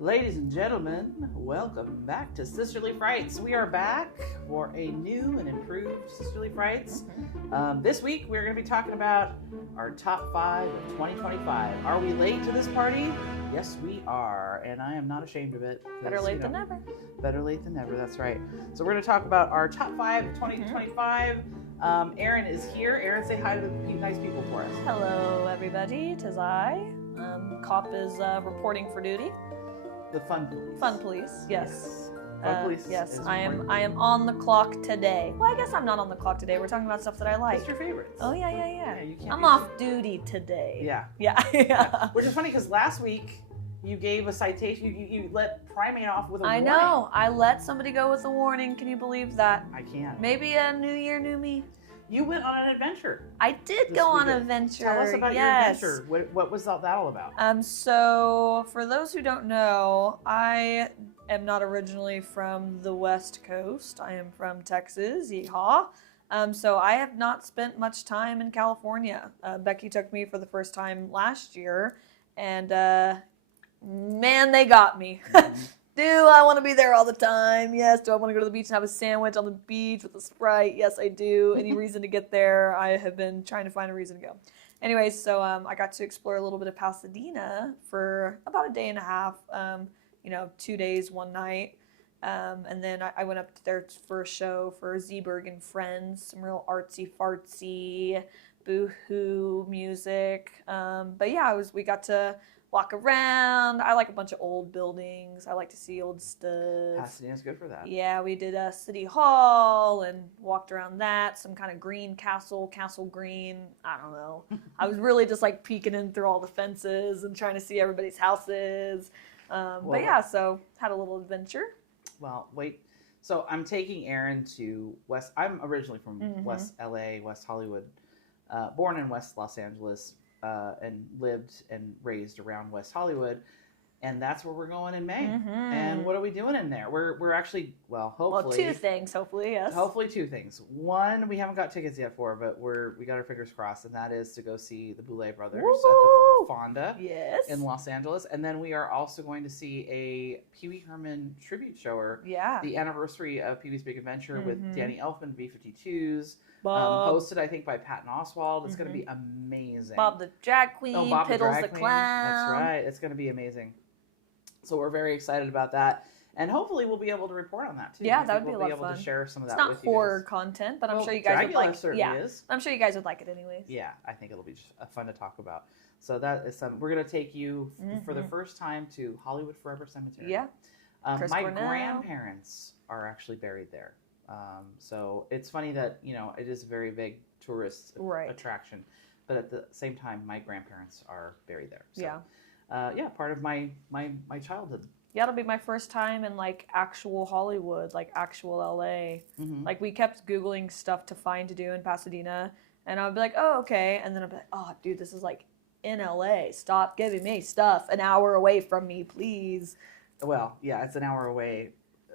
Ladies and gentlemen, welcome back to Sisterly Frights. We are back for a new and improved Sisterly Frights. This week we're going to be talking about our top 5 of 2025. Are we late to this party? Yes, we are, and I am not ashamed of it. Better late than never. Better late than never, that's right. So we're going to talk about our top 5 of 2025. Erinn is here. Erinn, say hi to the nice people for us. Hello, everybody. 'Tis I. Cop is reporting for duty. The fun police. Fun police, yes. Fun police. Yes, I am on the clock today. Well, I guess I'm not on the clock today. We're talking about stuff that I like. What's your favorites? Oh, yeah. You can't I'm off duty today. Yeah. Yeah. Which is funny because last week you gave a citation. You let Primate off with a warning. I know. I let somebody go with a warning. Can you believe that? I can't. Maybe a new year, new me. You went on an adventure. I did go on an adventure. Tell us about your adventure. What was that all about? So for those who don't know, I am not originally from the West Coast. I am from Texas. Yeehaw. So I have not spent much time in California. Becky took me for the first time last year, and man, they got me. Do I want to be there all the time? Yes. Do I want to go to the beach and have a sandwich on the beach with a Sprite? Yes, I do. Any reason to get there? I have been trying to find a reason to go. Anyways, so I got to explore a little bit of Pasadena for about a day and a half, 2 days, 1 night. And then I went up there for a show for Zeeberg and Friends, some real artsy-fartsy, boo-hoo music. But yeah, we got to walk around. I like a bunch of old buildings. I like to see old stuff. Pasadena's good for that. Yeah, we did a City Hall and walked around that. Some kind of green castle green. I don't know. I was really just like peeking in through all the fences and trying to see everybody's houses. But yeah, so had a little adventure. Well, wait. So I'm taking Erinn to West. I'm originally from West LA, West Hollywood. Born in West Los Angeles. And lived and raised around West Hollywood, and that's where we're going in May. And what are we doing in there? We're actually, hopefully. Well, 2 things, hopefully, yes. Hopefully 2 things. One, we haven't got tickets yet for, but we got our fingers crossed, and that is to go see the Boulet Brothers at the Fonda in Los Angeles. And then we are also going to see a Pee Wee Herman tribute show, the anniversary of Pee Wee's Big Adventure with Danny Elfman, B-52s. Hosted, I think, by Patton Oswalt. It's going to be amazing. Bob the Drag Queen, Piddles the Clown. That's right. It's going to be amazing. So we're very excited about that. And hopefully we'll be able to report on that, too. Yeah, that would be a lot of fun. We'll be able to share some of that with you guys. It's not horror content, but I'm sure you guys would like it. Yeah, I'm sure you guys would like it anyways. Yeah, I think it'll be fun to talk about. So that is we're going to take you for the first time to Hollywood Forever Cemetery. Yeah. My grandparents are actually buried there. So it's funny that, it is a very big tourist attraction, but at the same time, my grandparents are buried there. So, part of my childhood. Yeah, it'll be my first time in like actual Hollywood, like actual LA. Like we kept Googling stuff to find to do in Pasadena, and I'd be like, oh, okay. And then I'd be like, oh, dude, this is like in LA. Stop giving me stuff an hour away from me, please. Well, yeah, it's an hour away.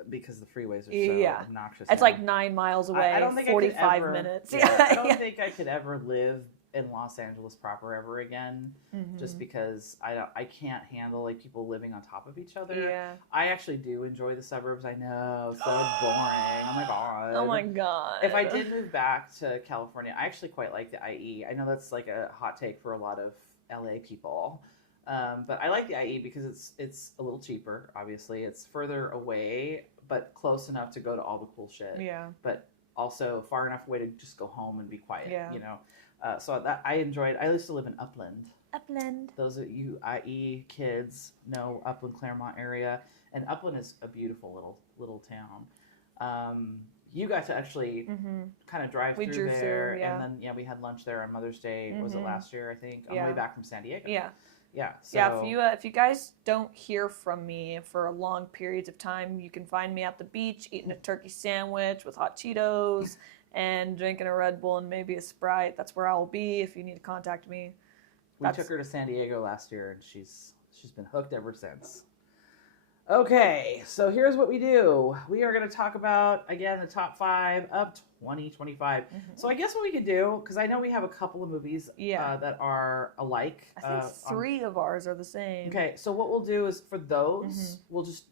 Because the freeways are so obnoxious. It's like 9 miles away. I don't think 45 minutes. I don't think I could ever live in Los Angeles proper ever again. Just because I can't handle like people living on top of each other. Yeah. I actually do enjoy the suburbs. I know, so boring. Oh my god. Oh my god. If I did move back to California, I actually quite like the IE. I know that's like a hot take for a lot of LA people. But I like the IE because it's a little cheaper, obviously. It's further away, but close enough to go to all the cool shit. Yeah. But also far enough away to just go home and be quiet, So that I enjoyed. I used to live in Upland. Those of you IE kids know Upland, Claremont area. And Upland is a beautiful little town. You got to actually kind of drive through there. And then, we had lunch there on Mother's Day. Was it last year, I think? On the way back from San Diego. Yeah. Yeah. So. Yeah. If you guys don't hear from me for long periods of time, you can find me at the beach eating a turkey sandwich with hot Cheetos and drinking a Red Bull and maybe a Sprite. That's where I'll be if you need to contact me. We took her to San Diego last year, and she's been hooked ever since. Okay, so here's what we do. We are going to talk about, again, the top 5 of 2025. So I guess what we could do, because I know we have a couple of movies that are alike. I think 3 of ours are the same. Okay, so what we'll do is for those, we'll just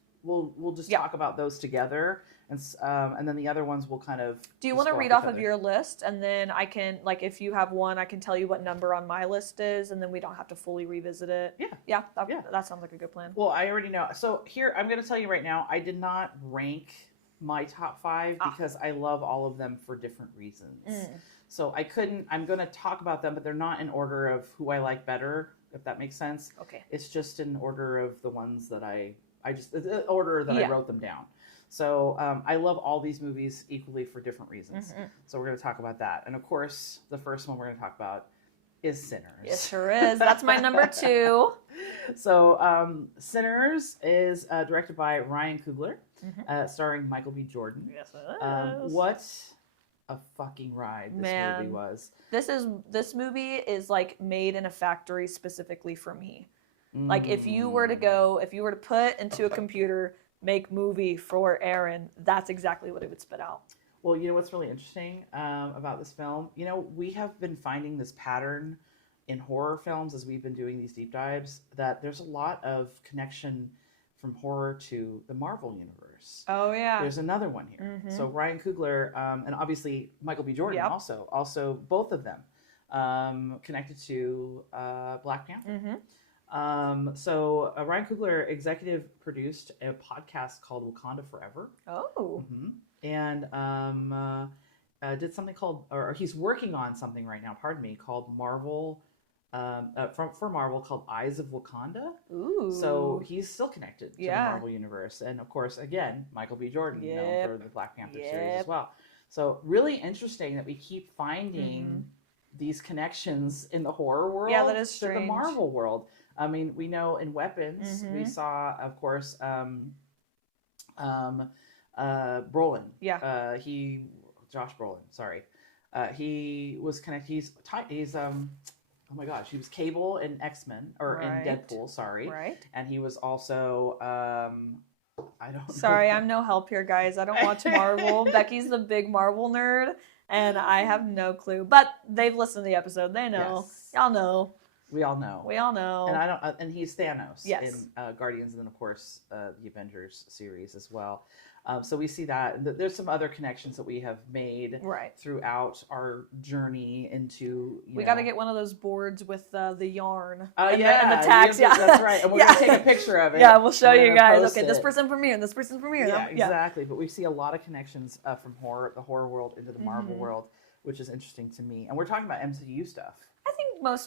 talk about those together. And then the other ones will kind of. Do you want to read off of your list, and then I can, like, if you have one, I can tell you what number on my list is, and then we don't have to fully revisit it. Yeah. That sounds like a good plan. Well, I already know. So here, I'm going to tell you right now, I did not rank my top 5 because I love all of them for different reasons. So I'm going to talk about them, but they're not in order of who I like better, if that makes sense. Okay. It's just in order of the ones that I order that I wrote them down. So I love all these movies equally for different reasons. So we're going to talk about that. And of course, the first one we're going to talk about is Sinners. It sure is. That's my number 2. So Sinners is directed by Ryan Coogler, starring Michael B. Jordan. Yes, it is. What a fucking ride this movie was. This movie is like made in a factory specifically for me. Like if you were to put into a computer, make movie for Erinn, that's exactly what it would spit out. Well, you know what's really interesting about this film? You know, we have been finding this pattern in horror films as we've been doing these deep dives, that there's a lot of connection from horror to the Marvel universe. Oh, yeah. There's another one here. So Ryan Coogler, and obviously Michael B. Jordan also both of them connected to Black Panther. So Ryan Coogler executive produced a podcast called Wakanda Forever. Oh. And did something called, or he's working on something right now, called Marvel, for Marvel, called Eyes of Wakanda. Ooh. So he's still connected to the Marvel universe. And of course, again, Michael B. Jordan, known for the Black Panther series as well. So really interesting that we keep finding these connections in the horror world that is strange. To the Marvel world. I mean, we know in Weapons, we saw, of course, Brolin. Josh Brolin, sorry. He was connected, oh my gosh, he was Cable in X-Men, or in Deadpool, sorry. Right. And he was also, I don't know. Sorry, I'm no help here, guys. I don't watch Marvel. Becky's the big Marvel nerd, and I have no clue. But they've listened to the episode. They know. Yes. Y'all know. We all know. We all know. And I don't. And he's Thanos in Guardians, and then of course the Avengers series as well. So we see that there's some other connections that we have made throughout our journey into. We got to get one of those boards with the yarn and the tags. That's right. And we're gonna take a picture of it. Yeah, we'll show you guys. Okay, this person from here and this person from here. Yeah, exactly. But we see a lot of connections from the horror world into the Marvel world, which is interesting to me. And we're talking about MCU stuff. I think a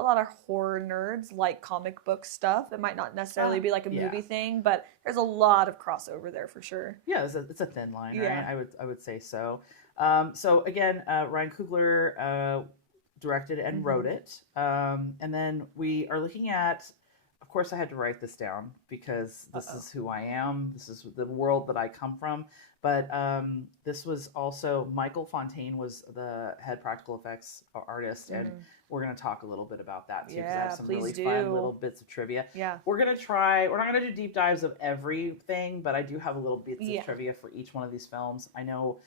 lot of horror nerds like comic book stuff. It might not necessarily be like a movie thing, but there's a lot of crossover there for sure. Yeah, it's a thin line, right? I would say so. So again, Ryan Coogler directed and wrote it. And then we are looking at, of course I had to write this down because this is who I am. This is the world that I come from. But this was also, Michael Fontaine was the head practical effects artist, and we're going to talk a little bit about that too, because I have some really fun little bits of trivia. Yeah. We're not going to do deep dives of everything, but I do have a little bits of trivia for each one of these films. I know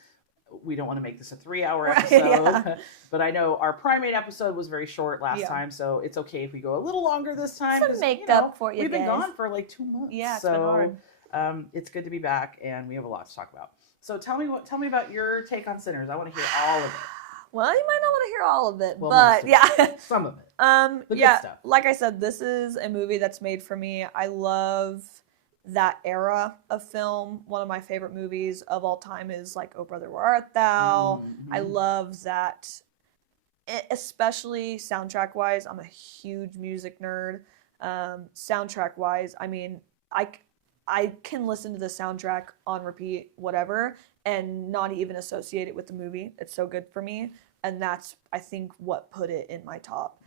we don't want to make this a 3-hour episode, but I know our Primate episode was very short last time, so it's okay if we go a little longer this time. Some makeup for you We've guys. been gone for like 2 months. Yeah, it's been hard. It's good to be back, and we have a lot to talk about. So tell me about your take on Sinners. I want to hear all of it. Well, you might not want to hear all of it, but some of it. The good stuff. Like I said, this is a movie that's made for me. I love that era of film. One of my favorite movies of all time is like Oh Brother, Where Art Thou? I love that, especially soundtrack wise. I'm a huge music nerd. Soundtrack wise, I mean, I can listen to the soundtrack on repeat, whatever, and not even associate it with the movie. It's so good for me. And that's, I think, what put it in my top.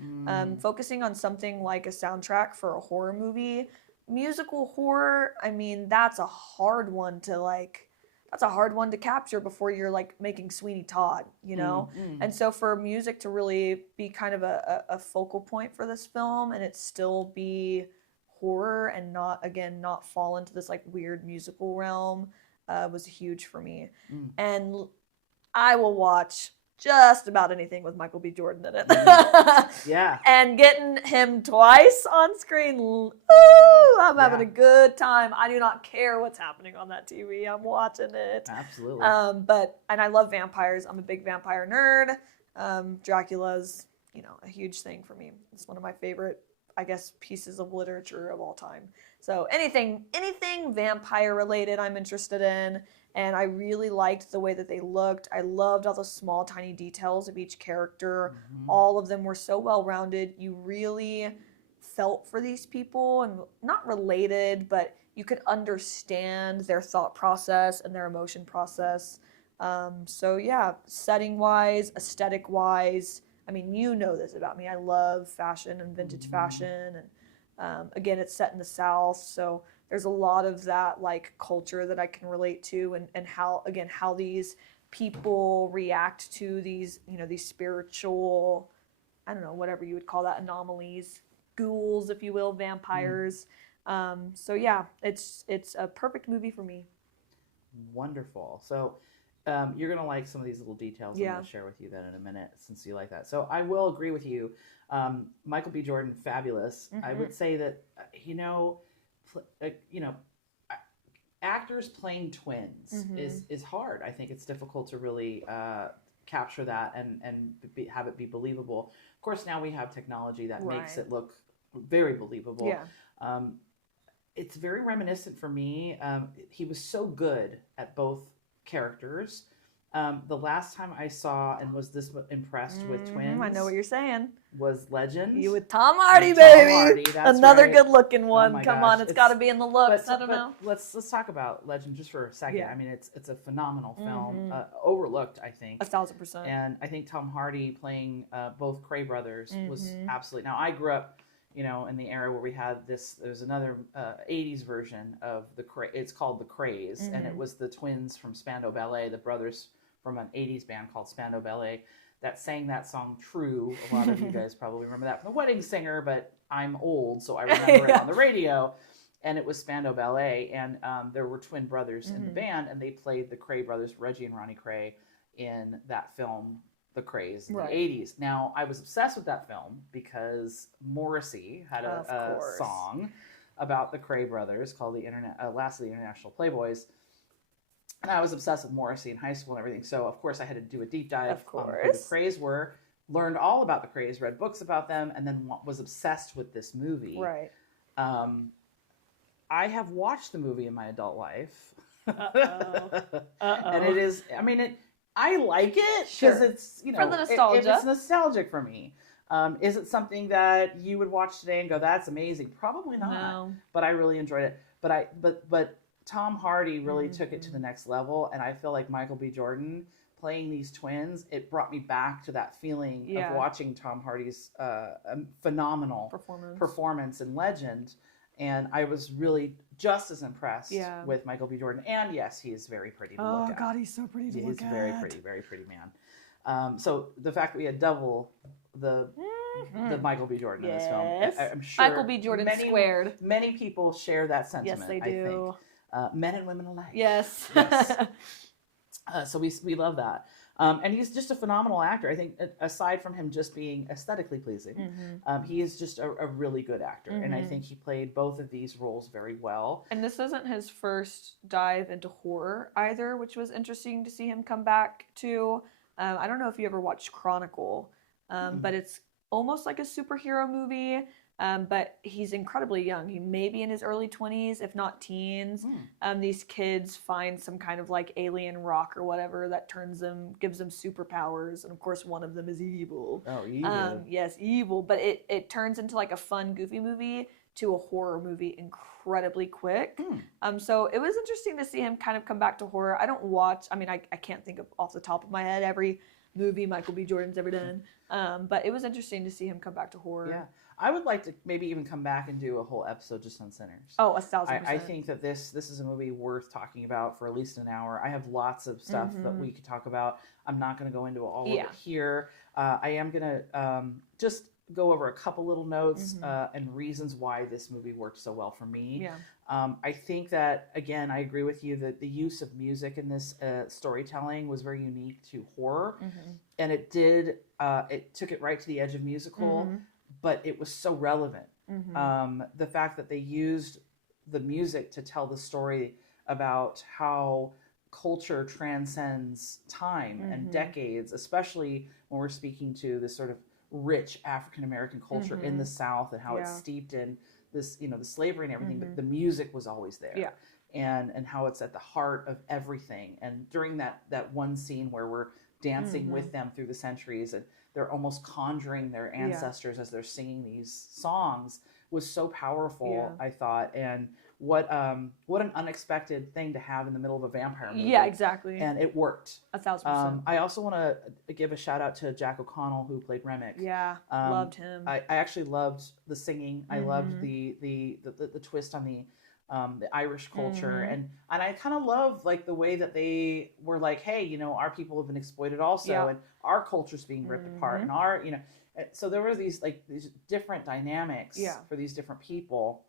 Focusing on something like a soundtrack for a horror movie, musical horror, I mean, that's a hard one to capture before you're like making Sweeney Todd, you know? And so for music to really be kind of a focal point for this film and it still be horror and not fall into this like weird musical realm was huge for me. And I will watch just about anything with Michael B. Jordan in it. Yeah. And getting him twice on screen, ooh, I'm having a good time. I do not care what's happening on that TV. I'm watching it. Absolutely. And I love vampires. I'm a big vampire nerd. Dracula's, a huge thing for me. It's one of my favorite, I guess, pieces of literature of all time. So anything vampire related I'm interested in. And I really liked the way that they looked. I loved all the small, tiny details of each character. All of them were so well-rounded. You really felt for these people, and not related, but you could understand their thought process and their emotion process. So yeah, setting-wise, aesthetic-wise, I mean, you know this about me. I love fashion and vintage fashion. And again, it's set in the South, so there's a lot of that like culture that I can relate to, and how these people react to these, these spiritual, I don't know, whatever you would call that, anomalies, ghouls, if you will, vampires. So yeah, it's a perfect movie for me. Wonderful. So you're going to like some of these little details I'm going to share with you then in a minute, since you like that. So I will agree with you. Michael B. Jordan, fabulous. I would say that, actors playing twins is hard. I think it's difficult to really capture that and have it be believable. Of course, now we have technology that makes it look very believable. Yeah. It's very reminiscent for me. He was so good at both characters. The last time I saw and was this impressed with twins, I know what you're saying, was Legend. You with Tom Hardy, baby. Another good-looking one. Oh Come on, it's got to be in the looks. I don't know. Let's talk about Legend just for a second. I mean, it's a phenomenal film, overlooked, I think. 1,000%. And I think Tom Hardy playing both Cray brothers was absolutely. Now I grew up, in the era where we had this. There's another '80s version of the Cray. It's called the Craze, and it was the twins from Spandau Ballet, the brothers from an '80s band called Spandau Ballet, that sang that song True. A lot of you guys probably remember that from The Wedding Singer, but I'm old, so I remember it on the radio. And it was Spandau Ballet, and there were twin brothers in the band, and they played the Cray brothers, Reggie and Ronnie Cray, in that film, The Craze, in the 80s. Now, I was obsessed with that film because Morrissey had a song about the Cray brothers called Last of the International Playboys. And I was obsessed with Morrissey in high school and everything. So, of course, I had to do a deep dive on who the Crays were, learned all about the Crays, read books about them, and then was obsessed with this movie. Right. I have watched the movie in my adult life. And it is, I like it because it's, for the nostalgia. It's nostalgic for me. Is it something that you would watch today and go, that's amazing? Probably not. No. But I really enjoyed it. But Tom Hardy really took it to the next level, and I feel like Michael B. Jordan playing these twins, it brought me back to that feeling of watching Tom Hardy's phenomenal performance in Legend, and I was really just as impressed with Michael B. Jordan. And yes, he is very pretty to look at. Oh God, he's so pretty to look at. He's very pretty man. So the fact that we had double the Michael B. Jordan in this film, I'm sure Michael B. Jordan squared. Many people share that sentiment. Yes, they do. I think. Men and women alike. Yes. So we love that. And he's just a phenomenal actor. I think aside from him just being aesthetically pleasing, he is just a really good actor. And I think he played both of these roles very well. And this isn't his first dive into horror either, which was interesting to see him come back to. I don't know if you ever watched Chronicle, but it's almost like a superhero movie. But he's incredibly young. He may be in his early 20s, if not teens. These kids find some kind of like alien rock or whatever that gives them superpowers. And of course, one of them is evil. Oh, evil. Yes, evil. But it turns into like a fun, goofy movie to a horror movie incredibly quick. So it was interesting to see him kind of come back to horror. I can't think of off the top of my head every movie Michael B. Jordan's ever done. But it was interesting to see him come back to horror. Yeah. I would like to maybe even come back and do a whole episode just on Sinners. Oh, 1,000%. I think that this is a movie worth talking about for at least an hour. I have lots of stuff that we could talk about. I'm not going to go into all of it here. I am going to just go over a couple little notes and reasons why this movie worked so well for me. Yeah. I think that, again, I agree with you that the use of music in this storytelling was very unique to horror. And it took it right to the edge of musical, but it was so relevant. The fact that they used the music to tell the story about how culture transcends time and decades, especially when we're speaking to this sort of rich African American culture in the South and how it's steeped in this, the slavery and everything, but the music was always there. Yeah. And how it's at the heart of everything. And during that one scene where we're dancing with them through the centuries and they're almost conjuring their ancestors as they're singing these songs was so powerful, I thought. And what an unexpected thing to have in the middle of a vampire movie. Yeah, exactly. And it worked. 1,000%. I also want to give a shout out to Jack O'Connell, who played Remick. Yeah, loved him. I actually loved the singing. I loved the twist on the Irish culture, and I kind of love like the way that they were like, hey, our people have been exploited also, and our culture's being ripped apart, and our so there were these different dynamics for these different people.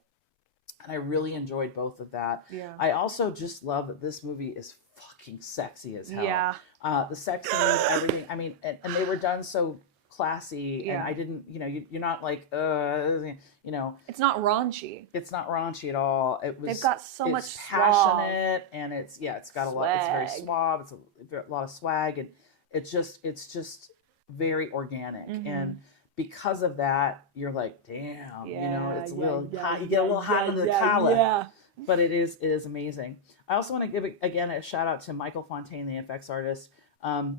And I really enjoyed both of that. Yeah. I also just love that this movie is fucking sexy as hell. Yeah. The sex scenes, everything. I mean, and they were done so classy. Yeah. And I didn't, you're not like, It's not raunchy. It's not raunchy at all. They've got so much passionate, and it's got a lot. It's very swag. suave. It's a lot of swag, and it's just very organic and. Because of that, you're like, damn, it's a little hot. You get a little hot under the collar. Yeah. But it is amazing. I also want to give, again, a shout out to Michael Fontaine, the FX artist.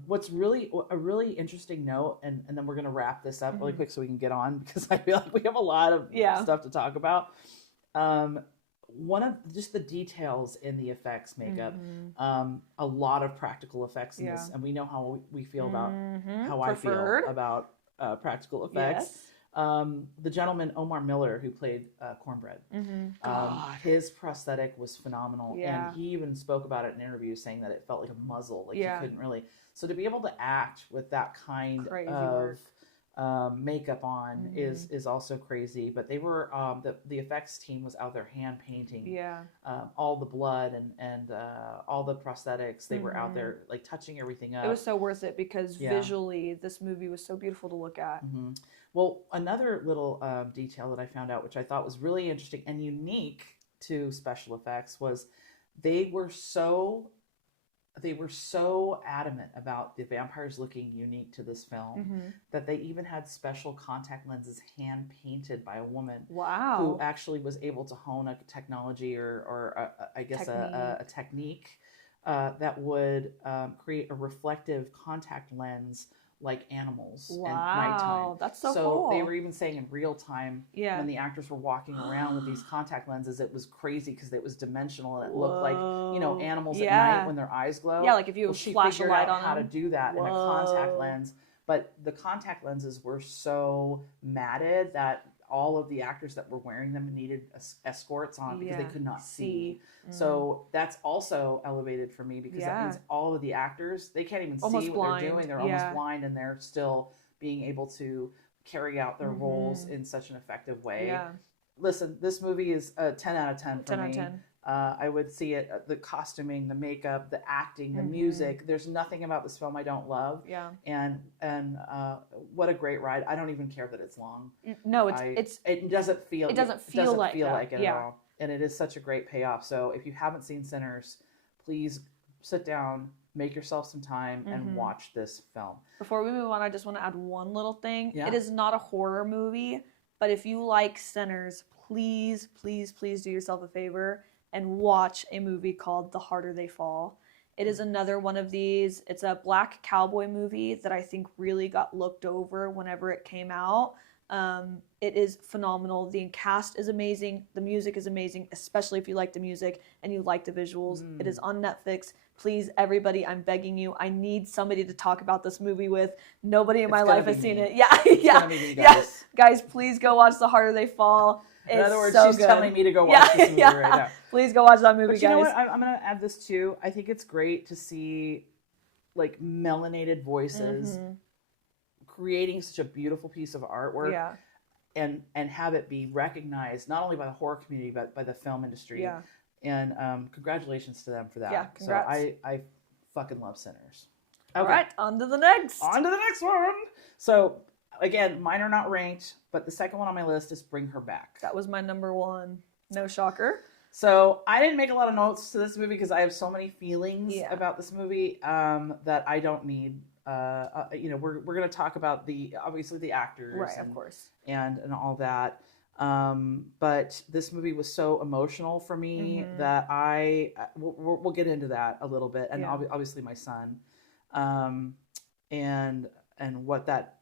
What's really a really interesting note, and then we're going to wrap this up really quick so we can get on, because I feel like we have a lot of stuff to talk about. One of just the details in the effects makeup, a lot of practical effects in this, and we know how we feel about how I feel about practical effects. Yes. The gentleman Omar Miller, who played Cornbread, his prosthetic was phenomenal, and he even spoke about it in interviews, saying that it felt like a muzzle, like you couldn't really. So to be able to act with that kind of makeup on is also crazy. But they were the effects team was out there hand painting all the blood and all the prosthetics. They were out there like touching everything up. It was so worth it because visually this movie was so beautiful to look at. Well, another little detail that I found out, which I thought was really interesting and unique to special effects, was they were so adamant about the vampires looking unique to this film that they even had special contact lenses hand painted by a woman who actually was able to hone a technology or I guess a technique that would create a reflective contact lens like animals at nighttime. That's so cool. cool. They were even saying in real time when the actors were walking around with these contact lenses, it was crazy because it was dimensional and it looked like, animals at night when their eyes glow. Yeah, like if you flash a light on how them. to do that in a contact lens. But the contact lenses were so matted that all of the actors that were wearing them needed escorts on because they could not see. So that's also elevated for me because that means all of the actors, they can't even see what they're doing. They're almost blind, and they're still being able to carry out their roles in such an effective way. Yeah. Listen, this movie is a 10 out of 10 for 10 me. out of 10. I would see it, the costuming, the makeup, the acting, the music. There's nothing about this film I don't love. Yeah. And what a great ride. I don't even care that it's long. No, it doesn't feel like it at all. And it is such a great payoff. So if you haven't seen Sinners, please sit down, make yourself some time, and watch this film. Before we move on, I just want to add one little thing. Yeah. It is not a horror movie, but if you like Sinners, please, please, please do yourself a favor and watch a movie called The Harder They Fall. It is another one of these. It's a black cowboy movie that I think really got looked over whenever it came out. It is phenomenal. The cast is amazing. The music is amazing, especially if you like the music and you like the visuals. It is on Netflix. Please, everybody, I'm begging you. I need somebody to talk about this movie with. Nobody in my life has seen it. Yes, guys, please go watch The Harder They Fall. In other words, so she's good. telling me to go watch this movie right now. Please go watch that movie, but guys. You know what? I'm going to add this too. I think it's great to see like melanated voices creating such a beautiful piece of artwork and have it be recognized not only by the horror community but by the film industry. Yeah. And congratulations to them for that. Yeah, congrats. So I fucking love Sinners. Okay. All right, on to the next. On to the next one. So again, mine are not ranked, but the second one on my list is Bring Her Back. That was my number one. No shocker. So I didn't make a lot of notes to this movie because I have so many feelings about this movie that I don't need. We're going to talk about obviously the actors, right? Of course, and all that. But this movie was so emotional for me that we'll get into that a little bit, and obviously my son, and what that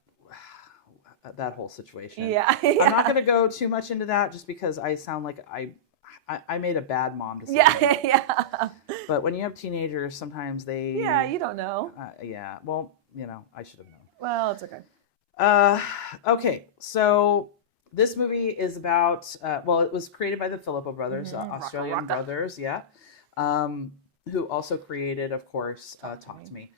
whole situation. Yeah. I'm not going to go too much into that just because I sound like I made a bad mom to say that. Yeah. But when you have teenagers, sometimes they... Yeah, you don't know. Yeah. Well, I should have known. Well, it's okay. Okay. So this movie is about... it was created by the Filippo brothers, Australian brothers. Yeah. Who also created, of course, Talk to Me.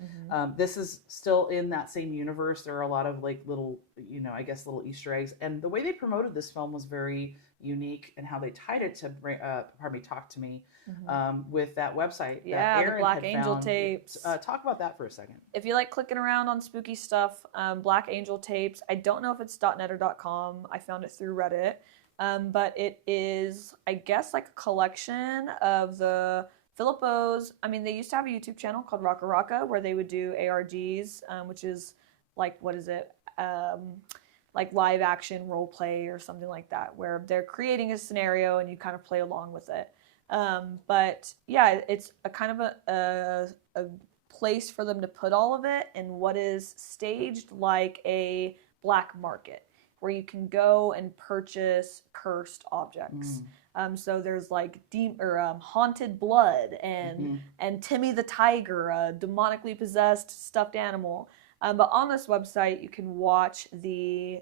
This is still in that same universe. There are a lot of little, little Easter eggs. And the way they promoted this film was very unique, and how they tied it to Talk to Me with that website. Yeah, the Black Angel tapes. Talk about that for a second. If you like clicking around on spooky stuff, Black Angel tapes. I don't know if it's .net or .com. I found it through Reddit, but it is, I guess, like a collection of the Filippos. I mean, they used to have a YouTube channel called Rocka Rocka where they would do ARGs, which is what is it? Like live action role play or something like that, where they're creating a scenario and you kind of play along with it. But yeah, it's a kind of a place for them to put all of it in what is staged like a black market, where you can go and purchase cursed objects. So there's haunted blood and Timmy the Tiger, a demonically possessed stuffed animal. But on this website, you can watch the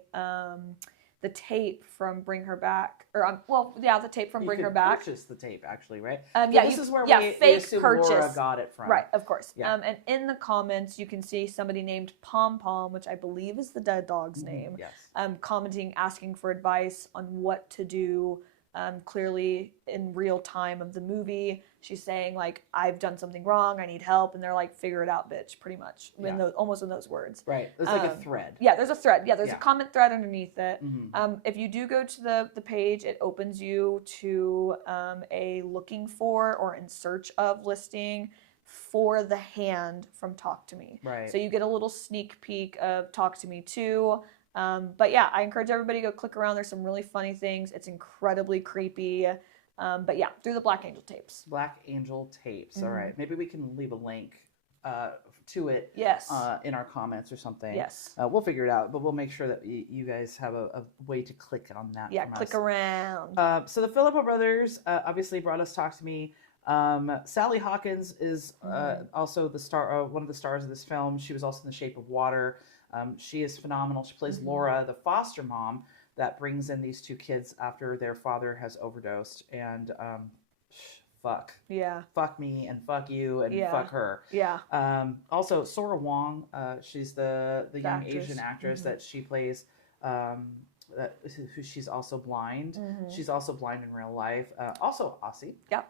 tape from Bring Her Back, the tape from Bring Her Back. Purchase the tape, actually, right? This is where we assume purchase. Laura got it from, right? Of course. Yeah. And in the comments, you can see somebody named Pom Pom, which I believe is the dead dog's name. Yes. Commenting, asking for advice on what to do. Clearly, in real time of the movie, she's saying I've done something wrong, I need help, and they're like, figure it out, bitch, pretty much, almost in those words. Right. There's a thread. Yeah, there's a thread. Yeah, there's a comment thread underneath it. If you do go to the page, it opens you to a looking for or in search of listing for the hand from Talk to Me. Right. So you get a little sneak peek of Talk to Me 2. But yeah, I encourage everybody to go click around. There's some really funny things. It's incredibly creepy. But yeah, through the Black Angel tapes. Black Angel tapes. All right. Maybe we can leave a link to it in our comments or something. Yes. We'll figure it out, but we'll make sure that you guys have a way to click on that. Yeah, click around. So the Filippo brothers obviously brought us Talk to Me. Sally Hawkins is also the star, one of the stars of this film. She was also in The Shape of Water. She is phenomenal. She plays Laura, the foster mom that brings in these two kids after their father has overdosed. And fuck. Yeah. Fuck me and fuck you and fuck her. Yeah. Also, Sora Wong, she's the young Asian actress that she plays. She's also blind. She's also blind in real life. Also Aussie. Yeah.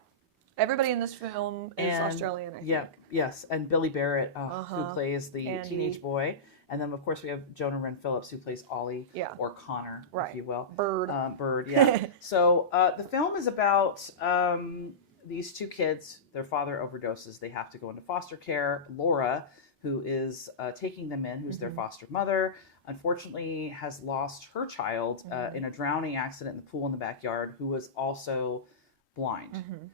Everybody in this film is Australian, I think. Yes. And Billy Barrett, who plays the Andy. Teenage boy. And then, of course, we have Jonah Wren Phillips, who plays Ollie, or Connor, if you will. Bird. Bird, yeah. So the film is about these two kids. Their father overdoses. They have to go into foster care. Laura, who is taking them in, who's their foster mother, unfortunately has lost her child in a drowning accident in the pool in the backyard, who was also blind.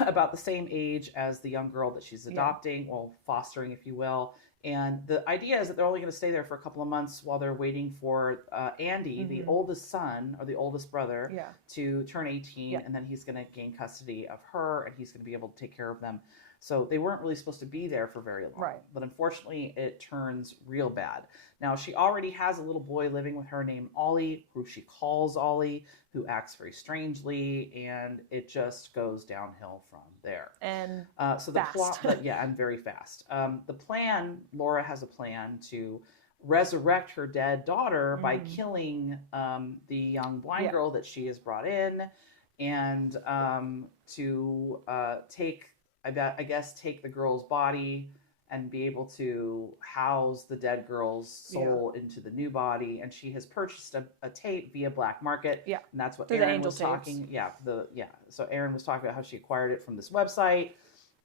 About the same age as the young girl that she's adopting, fostering, if you will. And the idea is that they're only going to stay there for a couple of months while they're waiting for Andy, the oldest son or the oldest brother, to turn 18, and then he's going to gain custody of her, and he's going to be able to take care of them. So they weren't really supposed to be there for very long. Right. But unfortunately, it turns real bad. Now, she already has a little boy living with her named Ollie, who she calls Ollie, who acts very strangely, and it just goes downhill from there. And so the plot, and very fast. The plan, Laura has a plan to resurrect her dead daughter by killing the young blind girl that she has brought in, and to take the girl's body and be able to house the dead girl's soul into the new body. And she has purchased a tape via black market. Yeah. And that's what Through Erinn was talking. So Erinn was talking about how she acquired it from this website,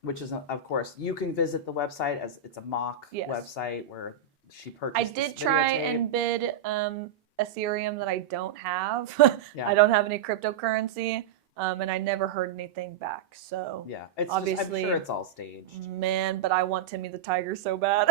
which is, of course, you can visit the website as it's a mock website where she purchased. I did try and bid Ethereum that I don't have. I don't have any cryptocurrency. And I never heard anything back. So obviously, I'm sure it's all staged. Man, but I want Timmy the Tiger so bad.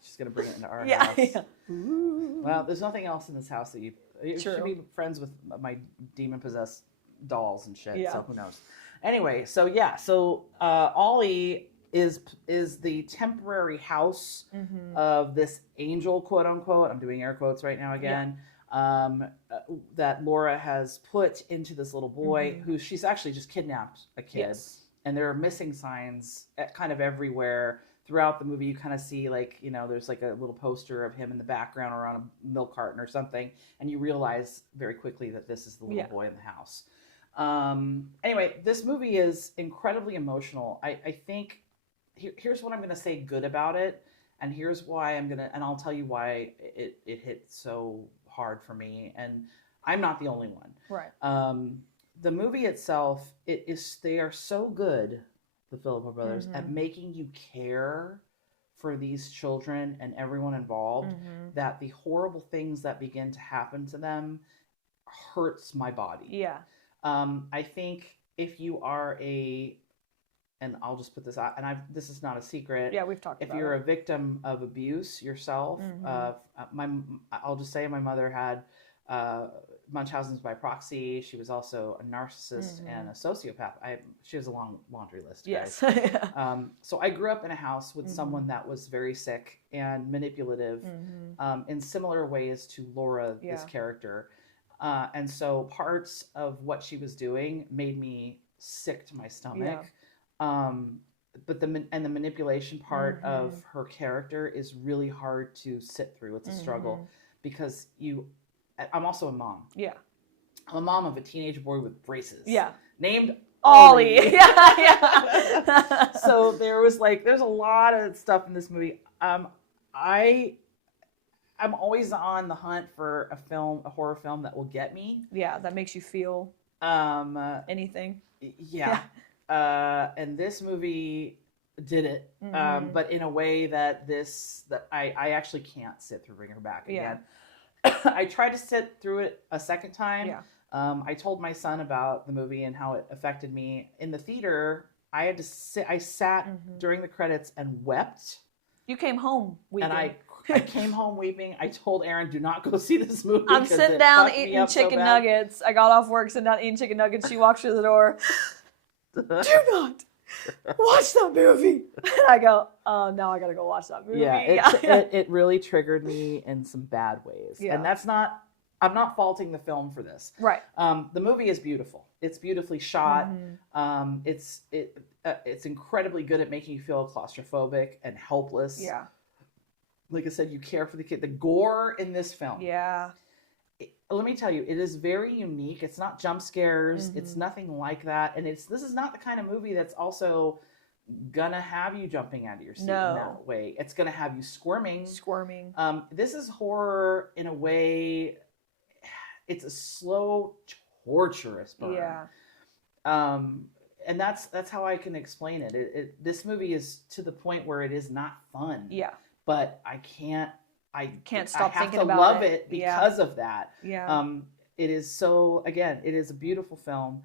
She's gonna bring it into our house. Yeah. Well, there's nothing else in this house that you should be friends with my demon possessed dolls and shit. Yeah. So who knows? Anyway, so Ollie is the temporary house of this angel, quote unquote. I'm doing air quotes right now again. That Laura has put into this little boy who she's actually just kidnapped a kid. Yes. And there are missing signs kind of everywhere throughout the movie. You kind of see there's like a little poster of him in the background or on a milk carton or something. And you realize very quickly that this is the little boy in the house. Anyway, this movie is incredibly emotional. I think here's what I'm going to say good about it. And here's why and I'll tell you why it hit so hard for me, and I'm not the only one. Right. The movie itself, they are so good, the Philippa brothers, at making you care for these children and everyone involved, that the horrible things that begin to happen to them hurts my body. Yeah. I think if you are and I'll just put this out, and this is not a secret. Yeah, we've talked about it. If you're a victim of abuse yourself, I'll just say my mother had Munchausen's by proxy. She was also a narcissist and a sociopath. She has a long laundry list, guys. Yes. So I grew up in a house with someone that was very sick and manipulative in similar ways to Laura, this character. And so parts of what she was doing made me sick to my stomach. But the manipulation part of her character is really hard to sit through. It's a struggle because I'm also a mom. Yeah. I'm a mom of a teenage boy with braces. Yeah. Named Ollie. Yeah. So there's a lot of stuff in this movie. I'm always on the hunt for a horror film that will get me. Yeah, that makes you feel anything. Yeah. And this movie did it, but in a way that I actually can't sit through Bring Her Back again. I tried to sit through it a second time. Yeah. I told my son about the movie and how it affected me. In the theater, I had to sit. I sat during the credits and wept. You came home weeping. And I came home weeping. I told Erinn, do not go see this movie. I'm sitting down eating chicken nuggets. I got off work, sitting down eating chicken nuggets. She walks through the door. Do not watch that movie. And I go, oh, now I gotta go watch that movie. Yeah, it really triggered me in some bad ways. Yeah. And I'm not faulting the film for this. Right. The movie is beautiful. It's beautifully shot. It's incredibly good at making you feel claustrophobic and helpless. Yeah. Like I said, you care for the kid. The gore in this film. Yeah. Let me tell you, it is very unique. It's not jump scares. It's nothing like that. And this is not the kind of movie that's also gonna have you jumping out of your seat in that way. It's gonna have you squirming. This is horror in a way. It's a slow, torturous burn. Yeah. And that's how I can explain it. This movie is to the point where it is not fun. Yeah. But I can't stop thinking about it. I have to love it because of that. Yeah. It is so, again, it is a beautiful film.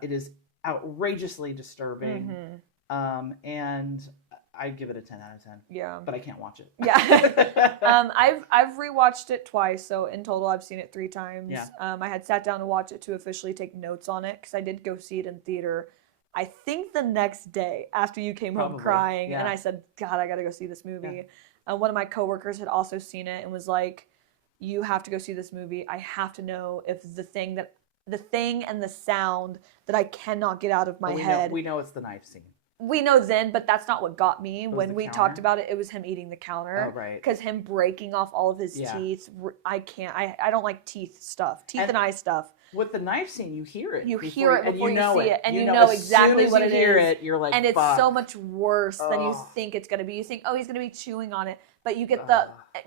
It is outrageously disturbing. And I give it a 10 out of 10. Yeah. But I can't watch it. Yeah. I've rewatched it twice, so in total I've seen it 3 times. Yeah. I had sat down to watch it to officially take notes on it because I did go see it in theater. I think the next day after you came home crying, and I said, God, I got to go see this movie. Yeah. One of my coworkers had also seen it and was like, you have to go see this movie. I have to know if the thing and the sound that I cannot get out of my head. We know it's the knife scene. we know then, but that's not what got me. When we counter? talked about it, it was him eating the counter. Oh, right. Because him breaking off all of his teeth, I can't. I don't like teeth stuff. Teeth and eye stuff. With the knife scene, you hear it. You hear it before you see it. And you know exactly what it is. As soon as you hear it, you're like, and it's so much worse than you think it's going to be. You think, oh, he's going to be chewing on it. But you get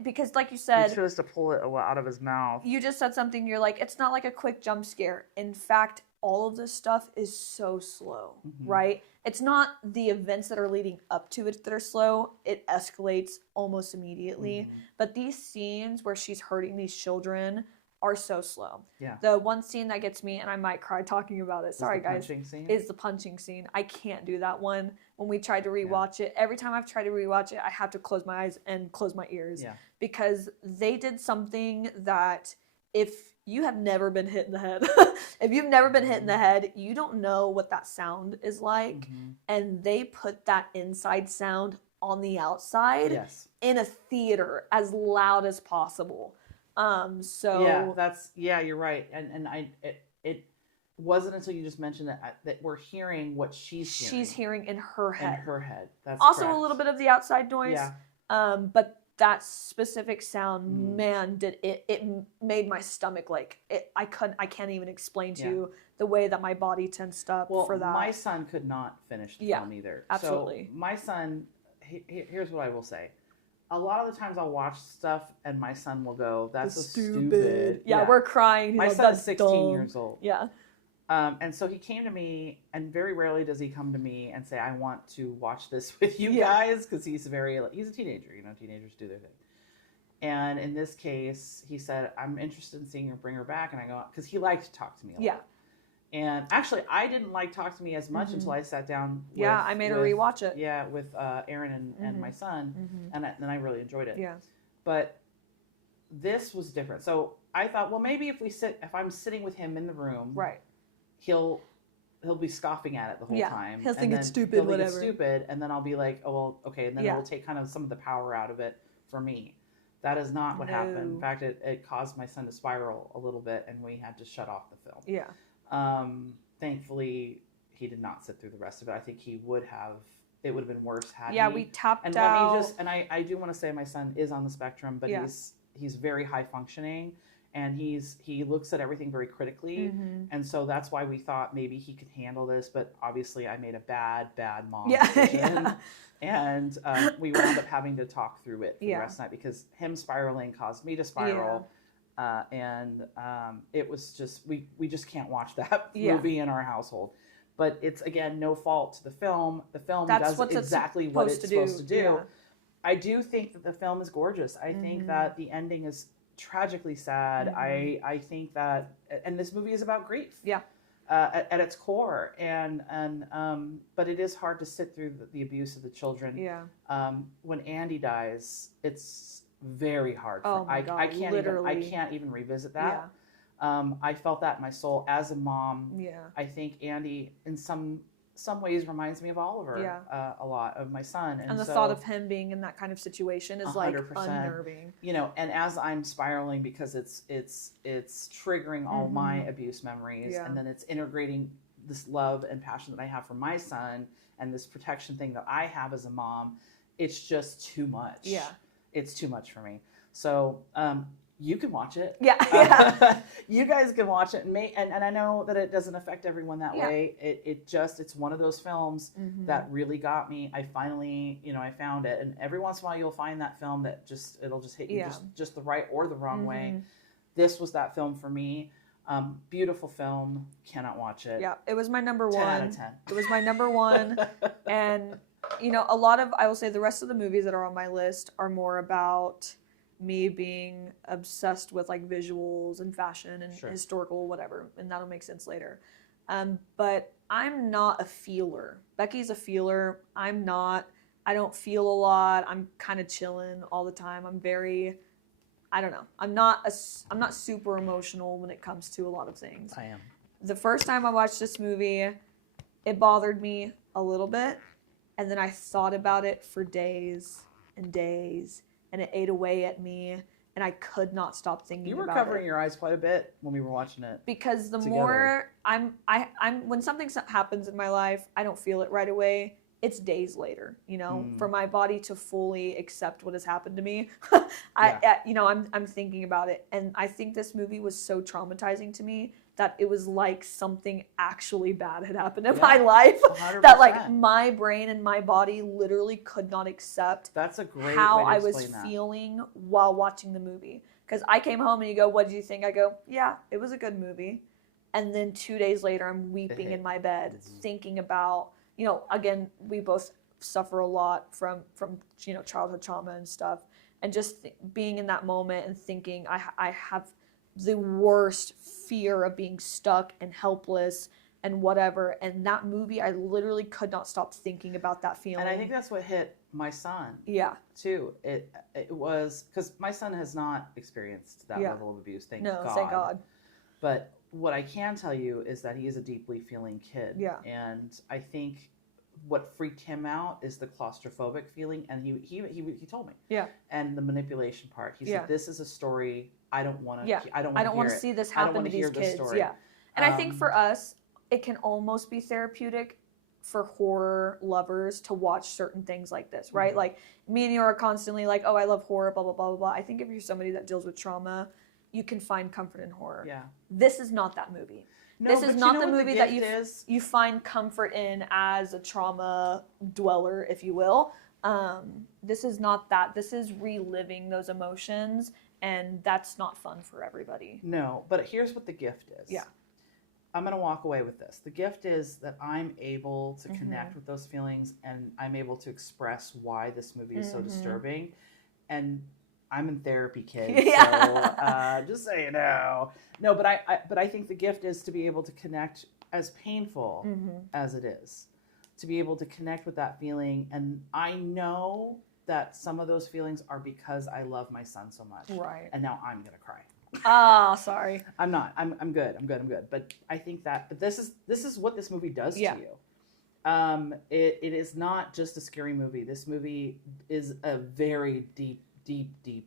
because like you said. He chose to pull it out of his mouth. You just said something, you're like, it's not like a quick jump scare. In fact, all of this stuff is so slow, right? It's not the events that are leading up to it that are slow. It escalates almost immediately. But these scenes where she's hurting these children are so slow. Yeah. The one scene that gets me, and I might cry talking about it, sorry guys, is the punching scene. I can't do that one. When we tried to rewatch it, every time I've tried to rewatch it, I have to close my eyes and close my ears. Yeah. Because they did something that if you have never been hit in the head, if you've never been hit in the head, you don't know what that sound is like. And they put that inside sound on the outside in a theater as loud as possible. So you're right, and it wasn't until you just mentioned that we're hearing what she's hearing in her head. That's also correct. A little bit of the outside noise. Yeah. But that specific sound, man, did it made my stomach I can't even explain to you the way that my body tensed up for that. My son could not finish the film either. Absolutely. So my son, here's what I will say. A lot of the times I'll watch stuff and my son will go, that's so stupid. Yeah, we're crying. My son is 16 years old. Yeah. And so he came to me, and very rarely does he come to me and say, I want to watch this with you guys, because he's a teenager. Teenagers do their thing. And in this case, he said, I'm interested in seeing her, bring her back. And I go, because he liked to talk to me a lot. Yeah. And actually, I didn't like Talk to Me as much until I sat down with... Yeah, I made her rewatch it. Yeah, with Erinn and my son. And then I really enjoyed it. Yeah. But this was different. So I thought, well, maybe if I'm sitting with him in the room... Right. He'll be scoffing at it the whole time. He'll think it's stupid, whatever. And then I'll be like, oh, well, okay. And then it'll take kind of some of the power out of it for me. That is not what happened. In fact, it caused my son to spiral a little bit, and we had to shut off the film. Yeah. Thankfully, he did not sit through the rest of it. I think it would have been worse had he. Yeah, we tapped and out. I do want to say my son is on the spectrum, but he's very high functioning, and he looks at everything very critically, and so that's why we thought maybe he could handle this. But obviously, I made a bad mom decision, and we wound up having to talk through it for the rest of the night, because him spiraling caused me to spiral. And it was just we just can't watch that movie in our household. But it's, again, no fault to the film. The film does exactly what it's supposed to do. Yeah. I do think that the film is gorgeous. I think that the ending is tragically sad. I think that, and this movie is about grief. Yeah. At its core, and but it is hard to sit through the abuse of the children. Yeah. When Andy dies, it's very hard. I can't even revisit that. Yeah. I felt that in my soul as a mom. Yeah. I think Andy, in some ways, reminds me of Oliver a lot, of my son. And the thought of him being in that kind of situation is 100%. Like unnerving. And as I'm spiraling, because it's triggering all my abuse memories, and then it's integrating this love and passion that I have for my son, and this protection thing that I have as a mom, it's just too much. Yeah. It's too much for me. So you can watch it. Yeah. You guys can watch it. And I know that it doesn't affect everyone that way. It's one of those films that really got me. I finally, I found it. And every once in a while you'll find that film that it'll just hit you just the right or the wrong way. This was that film for me. Beautiful film. Cannot watch it. Yeah. It was my number 1. 10 out of 10. It was my number 1. And a lot of, I will say, the rest of the movies that are on my list are more about me being obsessed with like visuals and fashion and historical whatever, and that'll make sense later. But I'm not a feeler. Becky's a feeler. I'm not. I don't feel a lot. I'm kind of chilling all the time. I'm very, I don't know. I'm not super emotional when it comes to a lot of things. I am. The first time I watched this movie, it bothered me a little bit. And then I thought about it for days and days, and it ate away at me, and I could not stop thinking about it. You were covering your eyes quite a bit when we were watching it. Because the more I'm when something happens in my life, I don't feel it right away. it's days later, for my body to fully accept what has happened to me. I'm thinking about it. And I think this movie was so traumatizing to me that it was like something actually bad had happened in my life 100%. That like my brain and my body literally could not accept That's a great how way to I was explain feeling while watching the movie. Because I came home and you go, what did you think? I go, yeah, it was a good movie. And then 2 days later, I'm weeping in my bed thinking about, again, we both suffer a lot from childhood trauma and stuff. And just being in that moment and thinking, I have the worst fear of being stuck and helpless and whatever. And that movie, I literally could not stop thinking about that feeling. And I think that's what hit my son. Yeah. Too. It was, because my son has not experienced that level of abuse, thank God. But what I can tell you is that he is a deeply feeling kid. Yeah. And I think what freaked him out is the claustrophobic feeling, and he told me. Yeah. And the manipulation part. He said, "This is a story I don't want to. Yeah. I don't want to see this happen to these kids." Yeah. And I think for us, it can almost be therapeutic for horror lovers to watch certain things like this, right? Like me and you are constantly like, "Oh, I love horror," blah blah blah blah blah. I think if you're somebody that deals with trauma, you can find comfort in horror. Yeah. This is not that movie. No, this is not the movie that you find comfort in as a trauma dweller, if you will. This is not that. This is reliving those emotions, and that's not fun for everybody. No, but here's what the gift is. Yeah. I'm going to walk away with this. The gift is that I'm able to connect with those feelings, and I'm able to express why this movie is so disturbing. And I'm in therapy, kids. So just so you know. No, but I think the gift is to be able to connect, as painful as it is, to be able to connect with that feeling. And I know that some of those feelings are because I love my son so much. Right. And now I'm gonna cry. Sorry. I'm not. I'm good. But I think but this is what this movie does to you. It is not just a scary movie. This movie is a very deep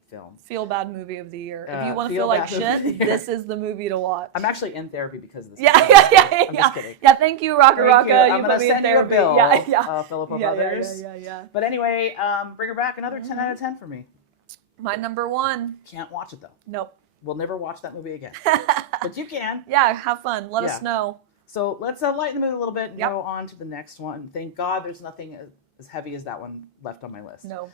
film. Feel bad movie of the year. If you want to feel like shit, this is the movie to watch. I'm actually in therapy because of this. Yeah. I'm just kidding. Yeah, thank you, Rocka. I'm going to send you a bill, Philip of others. Yeah. But anyway, bring her back. Another 10 out of 10 for me. My number one. Can't watch it, though. Nope. We'll never watch that movie again. But you can. Yeah, have fun. Let us know. So let's lighten the mood a little bit and go on to the next one. Thank God there's nothing as heavy as that one left on my list. No.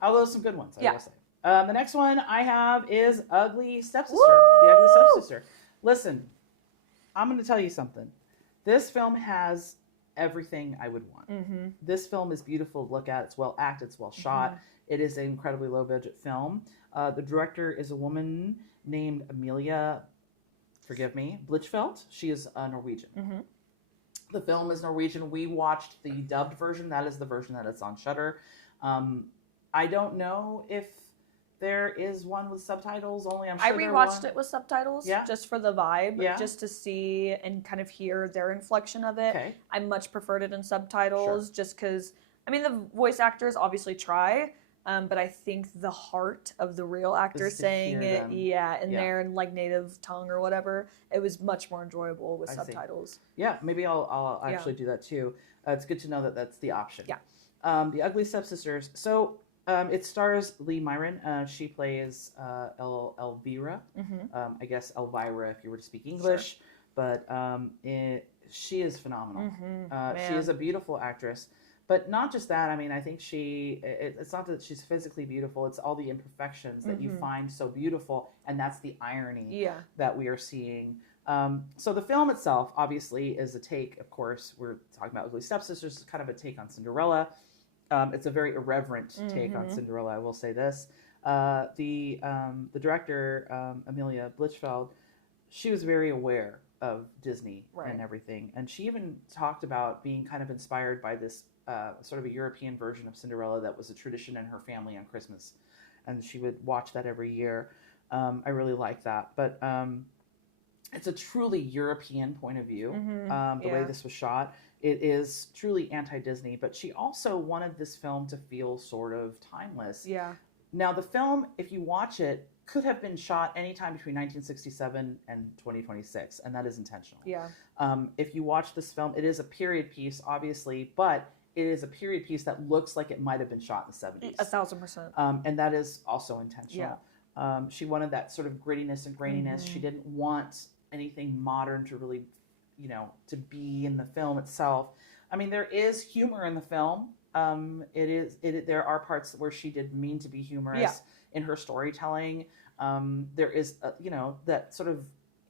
Although some good ones, I will say. The next one I have is Ugly Stepsister. Woo! The Ugly Stepsister. Listen, I'm going to tell you something. This film has everything I would want. This film is beautiful to look at. It's well acted. It's well shot. It is an incredibly low budget film. The director is a woman named Amelia, forgive me, Blichfeldt. She is Norwegian. The film is Norwegian. We watched the dubbed version. That is the version that is on Shudder. I don't know if there is one with subtitles. I'm sure I rewatched it with subtitles just for the vibe, just to see and kind of hear their inflection of it. Okay. I much preferred it in subtitles just because, the voice actors obviously try, but I think the heart of the real actor saying it, there in like native tongue or whatever, it was much more enjoyable with subtitles. Yeah, maybe I'll actually do that too. It's good to know that that's the option. Yeah. The Ugly Stepsisters. So it stars Lee Myron. She plays Elvira. I guess Elvira if you were to speak English. Sure. But she is phenomenal. She is a beautiful actress. But not just that. I think it's not that she's physically beautiful. It's all the imperfections that you find so beautiful. And that's the irony that we are seeing. So the film itself, obviously, is a take, of course, we're talking about Ugly Stepsisters, it's kind of a take on Cinderella. It's a very irreverent take on Cinderella, I will say this. The director, Amelia Blichfeldt, she was very aware of Disney and everything. And she even talked about being kind of inspired by this sort of a European version of Cinderella that was a tradition in her family on Christmas. And she would watch that every year. I really like that. But it's a truly European point of view, the way this was shot. It is truly anti-Disney, but she also wanted this film to feel sort of timeless. Yeah. Now, the film, if you watch it, could have been shot anytime between 1967 and 2026, and that is intentional. Yeah. If you watch this film, it is a period piece, obviously, but it is a period piece that looks like it might have been shot in the 70s. 1,000%. And that is also intentional. Yeah. She wanted that sort of grittiness and graininess. She didn't want anything modern to really, to be in the film itself. I mean, there is humor in the film. There are parts where she did mean to be humorous in her storytelling. There is, that sort of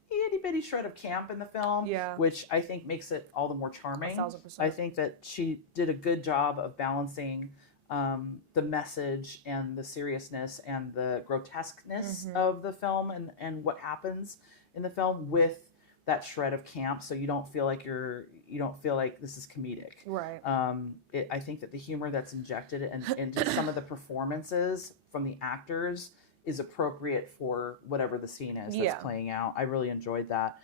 itty bitty shred of camp in the film, which I think makes it all the more charming. 1,000%. I think that she did a good job of balancing the message and the seriousness and the grotesqueness of the film and what happens in the film with that shred of camp, so you don't feel like this is comedic. Right. I think that the humor that's injected into some of the performances from the actors is appropriate for whatever the scene is that's playing out. I really enjoyed that.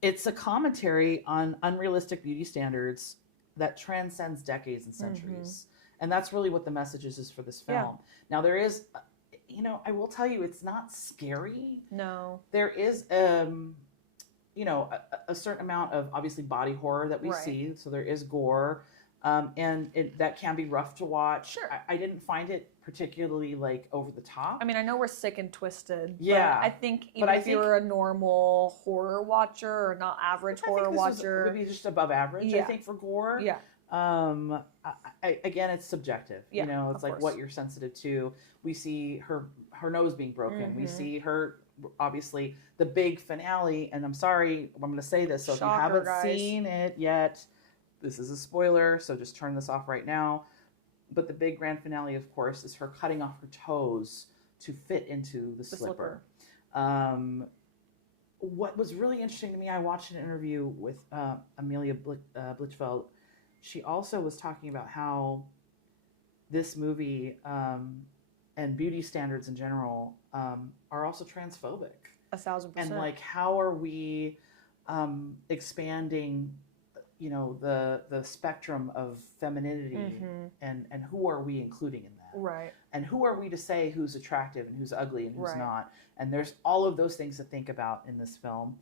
It's a commentary on unrealistic beauty standards that transcends decades and centuries. And that's really what the message is for this film. Yeah. Now there is, I will tell you, it's not scary. No. There is, a certain amount of obviously body horror that we see. So there is gore. And that can be rough to watch. Sure. I didn't find it particularly over the top. I mean, I know we're sick and twisted. Yeah. But I think if you're a normal horror watcher or not average horror watcher, maybe just above average. I think for gore. Yeah. Again, it's subjective. Yeah, it's like what you're sensitive to. We see her nose being broken. We see her, obviously, the big finale. And I'm sorry, I'm going to say this. So Shocker, if you haven't seen it yet, this is a spoiler, so just turn this off right now. But the big grand finale, of course, is her cutting off her toes to fit into the slipper. What was really interesting to me, I watched an interview with Amelia Blichfeld. She also was talking about how this movie and beauty standards in general are also transphobic. 1,000%. And how are we expanding the spectrum of femininity and who are we including in that? Right. And who are we to say who's attractive and who's ugly and who's not? And there's all of those things to think about in this film.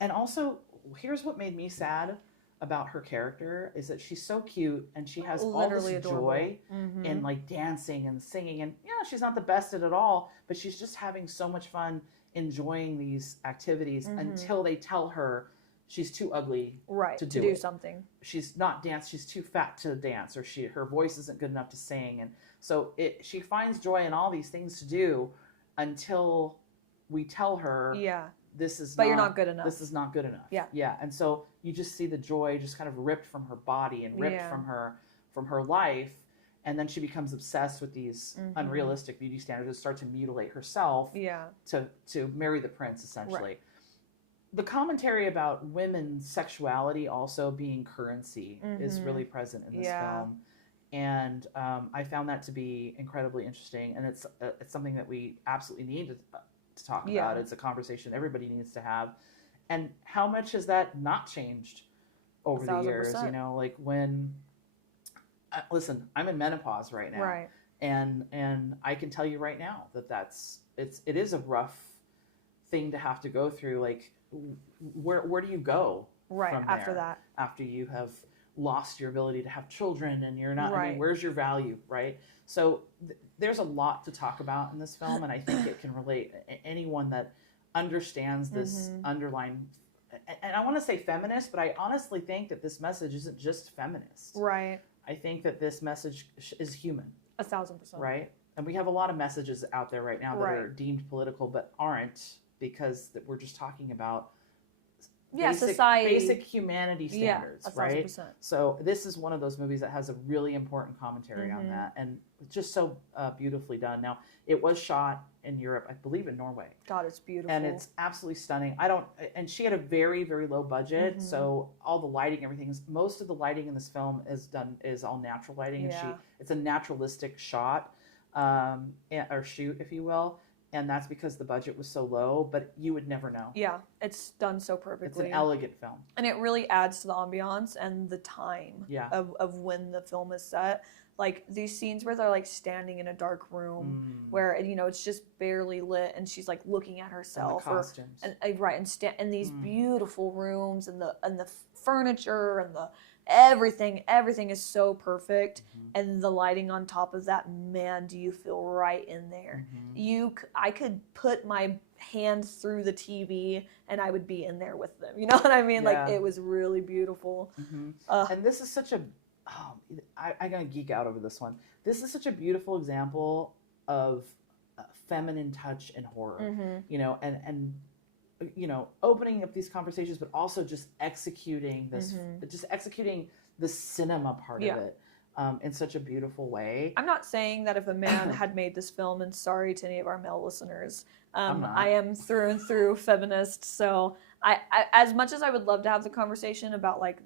And also, here's what made me sad about her character is that she's so cute and she has literally all this adorable. Joy in dancing and singing. And she's not the best at it all, but she's just having so much fun enjoying these activities until they tell her she's too ugly to do something. She's not dance. She's too fat to dance, or her voice isn't good enough to sing. And so she finds joy in all these things to do until we tell her, you're not good enough. This is not good enough. Yeah. Yeah. And so you just see the joy just kind of ripped from her body and ripped from her life. And then she becomes obsessed with these unrealistic beauty standards and start to mutilate herself to marry the prince, essentially. Right. The commentary about women's sexuality also being currency is really present in this film. And I found that to be incredibly interesting. And it's something that we absolutely need to talk about. It's a conversation everybody needs to have. And how much has that not changed over the years? When... listen, I'm in menopause right now. Right. And I can tell you right now that it is a rough thing to have to go through. Where do you go from after that? After you have lost your ability to have children and you're not, I mean, where's your value, right? So there's a lot to talk about in this film, and I think it can relate anyone that understands this underlying, and I want to say feminist, but I honestly think that this message isn't just feminist. Right. I think that this message is human. 1,000%. Right? And we have a lot of messages out there right now that are deemed political but aren't, because we're just talking about society, basic humanity standards, right? So this is one of those movies that has a really important commentary on that, and it's just so beautifully done. Now, it was shot in Europe, I believe in Norway. God, it's beautiful. And it's absolutely stunning. And she had a very, very low budget, so all the lighting, most of the lighting in this film is all natural lighting, and it's a naturalistic shot, or shoot, if you will. And that's because the budget was so low, but you would never know. Yeah, it's done so perfectly. It's an elegant film. And it really adds to the ambiance and the time of when the film is set. like these scenes where they're like standing in a dark room where it's just barely lit, and she's like looking at herself, and the costumes, and these beautiful rooms, and the furniture and the everything is so perfect, and the lighting on top of that, man, do you feel right in there. I could put my hand through the TV and I would be in there with them, you know what I mean? Like, it was really beautiful. And this is such a I'm gonna geek out over this one. This is such a beautiful example of feminine touch and horror, and opening up these conversations, but also just executing this, just executing the cinema part of it in such a beautiful way. I'm not saying that if a man had made this film, and sorry to any of our male listeners, I am through and through feminist, so I as much as I would love to have the conversation about like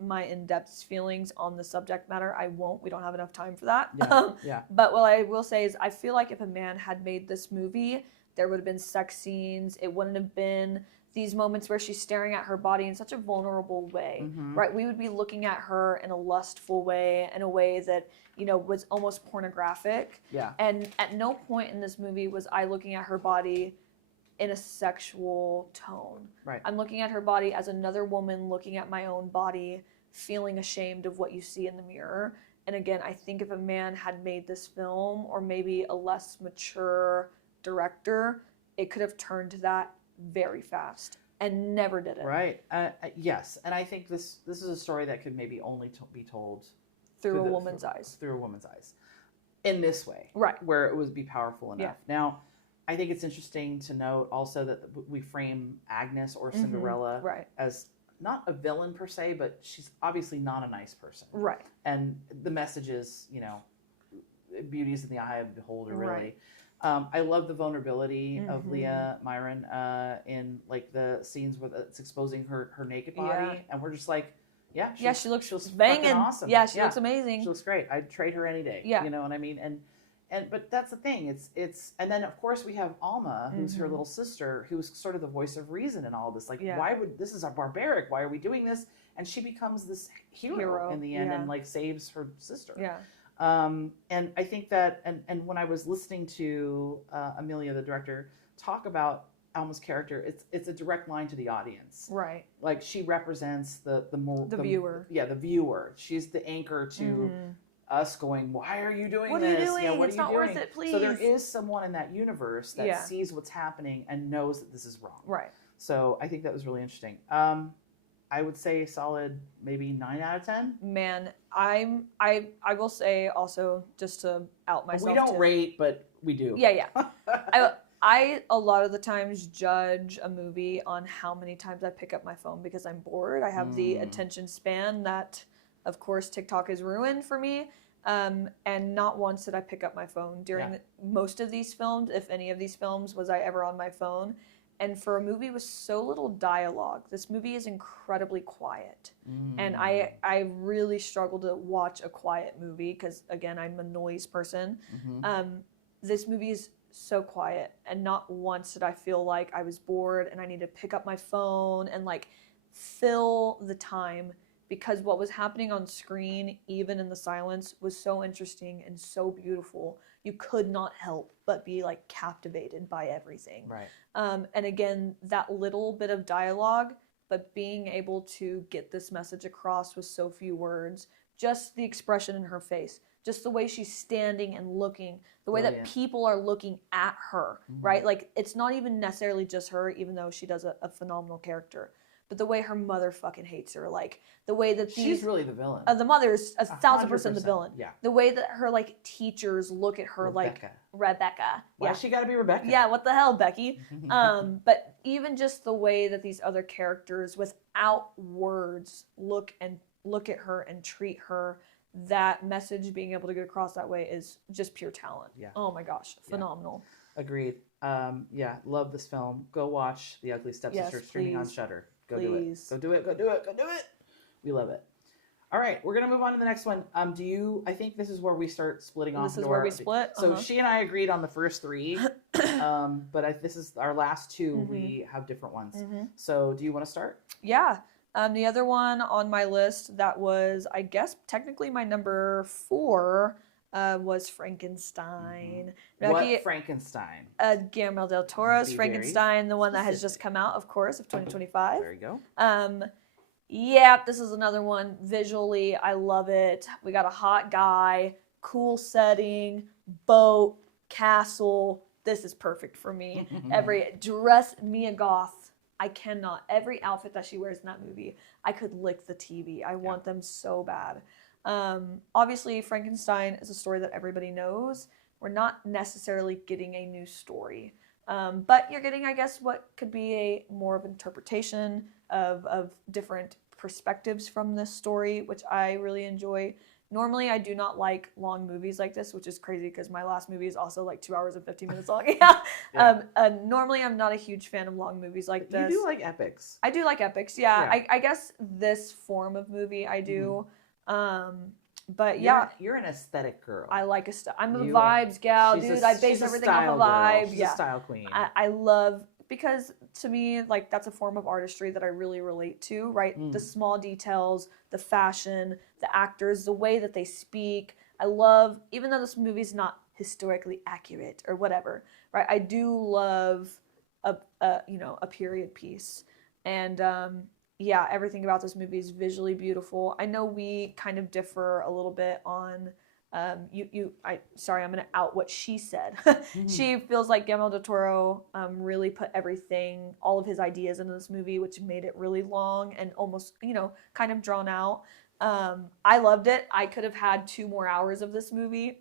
my in-depth feelings on the subject matter, I won't. We don't have enough time for that. But what I will say is I feel like if a man had made this movie, there would have been sex scenes. It wouldn't have been these moments where she's staring at her body in such a vulnerable way, right? We would be looking at her in a lustful way, in a way that, was almost pornographic. And at no point in this movie was I looking at her body in a sexual tone. I'm looking at her body as another woman looking at my own body, feeling ashamed of what you see in the mirror. And again, I think if a man had made this film, or maybe a less mature director, it could have turned to that very fast, and never did it. Right. Yes, and I think this is a story that could maybe only be told through a woman's eyes. Through a woman's eyes, in this way, right? Where it would be powerful enough. Now, I think it's interesting to note also that we frame Agnes or Cinderella as not a villain per se, but she's obviously not a nice person. Right. And the message is, beauty is in the eye of the beholder, really. I love the vulnerability of Leah Myron in like the scenes where it's exposing her naked body, and we're just like, she looks banging, awesome. Yeah, she looks amazing. She looks great. I'd trade her any day. Yeah, you know what I mean. But that's the thing. It's and then of course we have Alma, who's her little sister, who's sort of the voice of reason in all of this. Like, why would this is barbaric? Why are we doing this? And she becomes this hero in the end, and like saves her sister. Yeah. And I think that, and when I was listening to Amelia, the director, talk about Alma's character, it's a direct line to the audience. Right. Like, she represents the viewer. Yeah, the viewer. She's the anchor to us going, why are you doing this? What are you doing? Yeah, what it's are you not doing? Worth it, please. So there is someone in that universe that sees what's happening and knows that this is wrong. Right. So I think that was really interesting. I would say solid maybe 9 out of 10. Man, I will say also, just to out myself, we don't rate, but we do. Yeah. I a lot of the times judge a movie on how many times I pick up my phone because I'm bored. I have the attention span that, of course, TikTok has ruined for me. And not once did I pick up my phone during most of these films. If any of these films was I ever on my phone. And for a movie with so little dialogue, this movie is incredibly quiet. And I really struggle to watch a quiet movie because, again, I'm a noise person. This movie is so quiet, and not once did I feel like I was bored and I need to pick up my phone and like fill the time, because what was happening on screen, even in the silence, was so interesting and so beautiful. You could not help but be like captivated by everything. Right. And again, that little bit of dialogue, but being able to get this message across with so few words, just the expression in her face, just the way she's standing and looking, the way that people are looking at her, right? Like, it's not even necessarily just her, even though she does a phenomenal character. But the way her mother fucking hates her, like the way that she's really the villain. The mother's 1,000% the villain. Yeah. The way that her like teachers look at her, Rebecca. like Rebecca. Why she got to be Rebecca? Yeah. What the hell, Becky? But even just the way that these other characters, without words, look at her and treat her, that message being able to get across that way is just pure talent. Yeah. Oh my gosh, phenomenal. Agreed. Love this film. Go watch The Ugly Stepsister streaming on Shudder. Go do it. Go do it. Go do it. Go do it. We love it. All right, we're gonna move on to the next one. I think this is where we start splitting off. This is where we split. So she and I agreed on the first 3, but this is our last 2. We have different ones. So do you want to start? Yeah. The other one on my list that was, I guess, technically my number 4 was Frankenstein. What Frankenstein? Guillermo del Toro's Frankenstein, the one that has just come out, of course, of 2025. There you go. Yeah, this is another one. Visually, I love it. We got a hot guy, cool setting, boat, castle. This is perfect for me. Mia Goth. I cannot. Every outfit that she wears in that movie, I could lick the TV. I want them so bad. Obviously, Frankenstein is a story that everybody knows. We're not necessarily getting a new story. But you're getting, I guess, what could be a more of interpretation of different perspectives from this story, which I really enjoy. Normally, I do not like long movies like this, which is crazy because my last movie is also like 2 hours and 15 minutes long. Normally, I'm not a huge fan of long movies like this. You do like epics. I do like epics, yeah. I guess this form of movie I do. But you're an aesthetic girl. I like I'm a vibes gal, dude. I base everything off of vibe. She's a style queen. I love, because to me, like, that's a form of artistry that I really relate to, right? The small details, the fashion, the actors, the way that they speak. I love, even though this movie's not historically accurate or whatever, right? I do love a period piece. And everything about this movie is visually beautiful. I know we kind of differ a little bit on I'm going to out what she said. She feels like Guillermo del Toro really put everything, all of his ideas into this movie, which made it really long and almost, kind of drawn out. I loved it. I could have had 2 more hours of this movie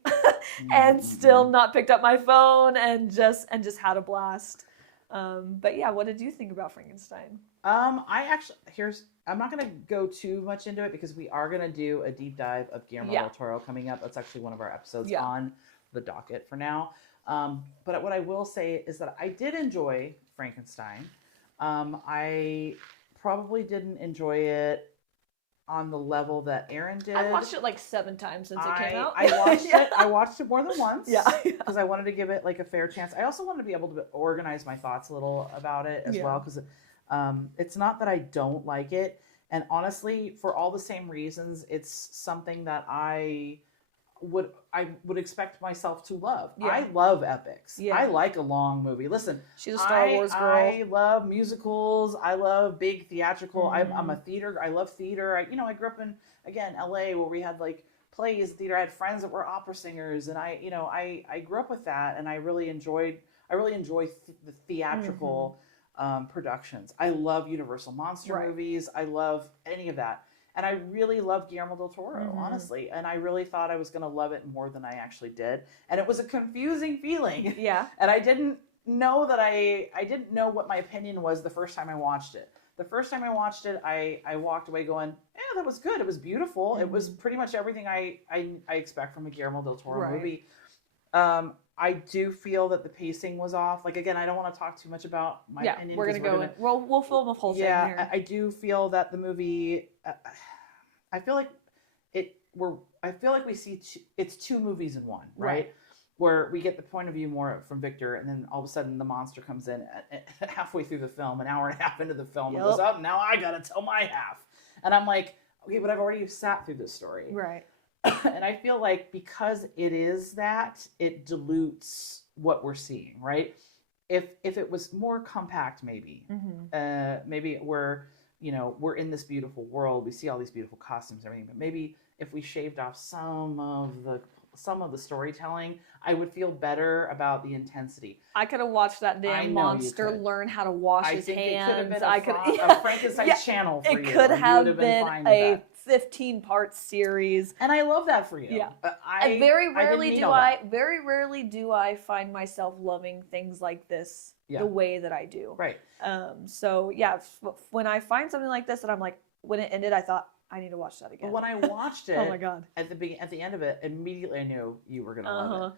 and still not picked up my phone and just had a blast. But yeah, what did you think about Frankenstein? I'm not going to go too much into it because we are going to do a deep dive of Guillermo del Toro coming up. That's actually one of our episodes on the docket for now. But what I will say is that I did enjoy Frankenstein. I probably didn't enjoy it on the level that Erinn did. I watched it like 7 times since it came out. I watched it more than once. Yeah. Because I wanted to give it like a fair chance. I also wanted to be able to organize my thoughts a little about it as well, because it's not that I don't like it. And honestly, for all the same reasons, it's something that I would expect myself to love. Yeah. I love epics. Yeah. I like a long movie. Listen, she's a Star Wars girl. I love musicals. I love big theatrical. I'm a theater. I love theater. I grew up in, again, LA, where we had like plays, theater. I had friends that were opera singers, and I grew up with that, and I really enjoy the theatrical productions. I love Universal monster movies. I love any of that. And I really love Guillermo del Toro, honestly. And I really thought I was going to love it more than I actually did. And it was a confusing feeling. Yeah. And I didn't know that I didn't know what my opinion was the first time I watched it. The first time I watched it, I walked away going, yeah, that was good. It was beautiful. It was pretty much everything I expect from a Guillermo del Toro movie. I do feel that the pacing was off. Like, again, I don't want to talk too much about my opinion. We're going to go in. We'll film a whole thing here. Yeah, I do feel that the movie, I feel like we see it's 2 movies in one, right? Where we get the point of view more from Victor, and then all of a sudden the monster comes in halfway through the film, an hour and a half into the film, and goes, oh, now I got to tell my half. And I'm like, okay, but I've already sat through this story. Right. And I feel like because it is that, it dilutes what we're seeing, right? If it was more compact, maybe, maybe we're in this beautiful world, we see all these beautiful costumes and everything, but maybe if we shaved off some of the storytelling, I would feel better about the intensity. I could have watched that damn monster learn how to wash his hands. It could have been a Frankenstein channel for you. It could have been a 15-part series, and I love that for you. Yeah, very rarely do I find myself loving things like this the way that I do. Right. So yeah, when I find something like this, and I'm like, when it ended, I thought I need to watch that again. But when I watched it, oh my god, at the end of it, immediately I knew you were gonna love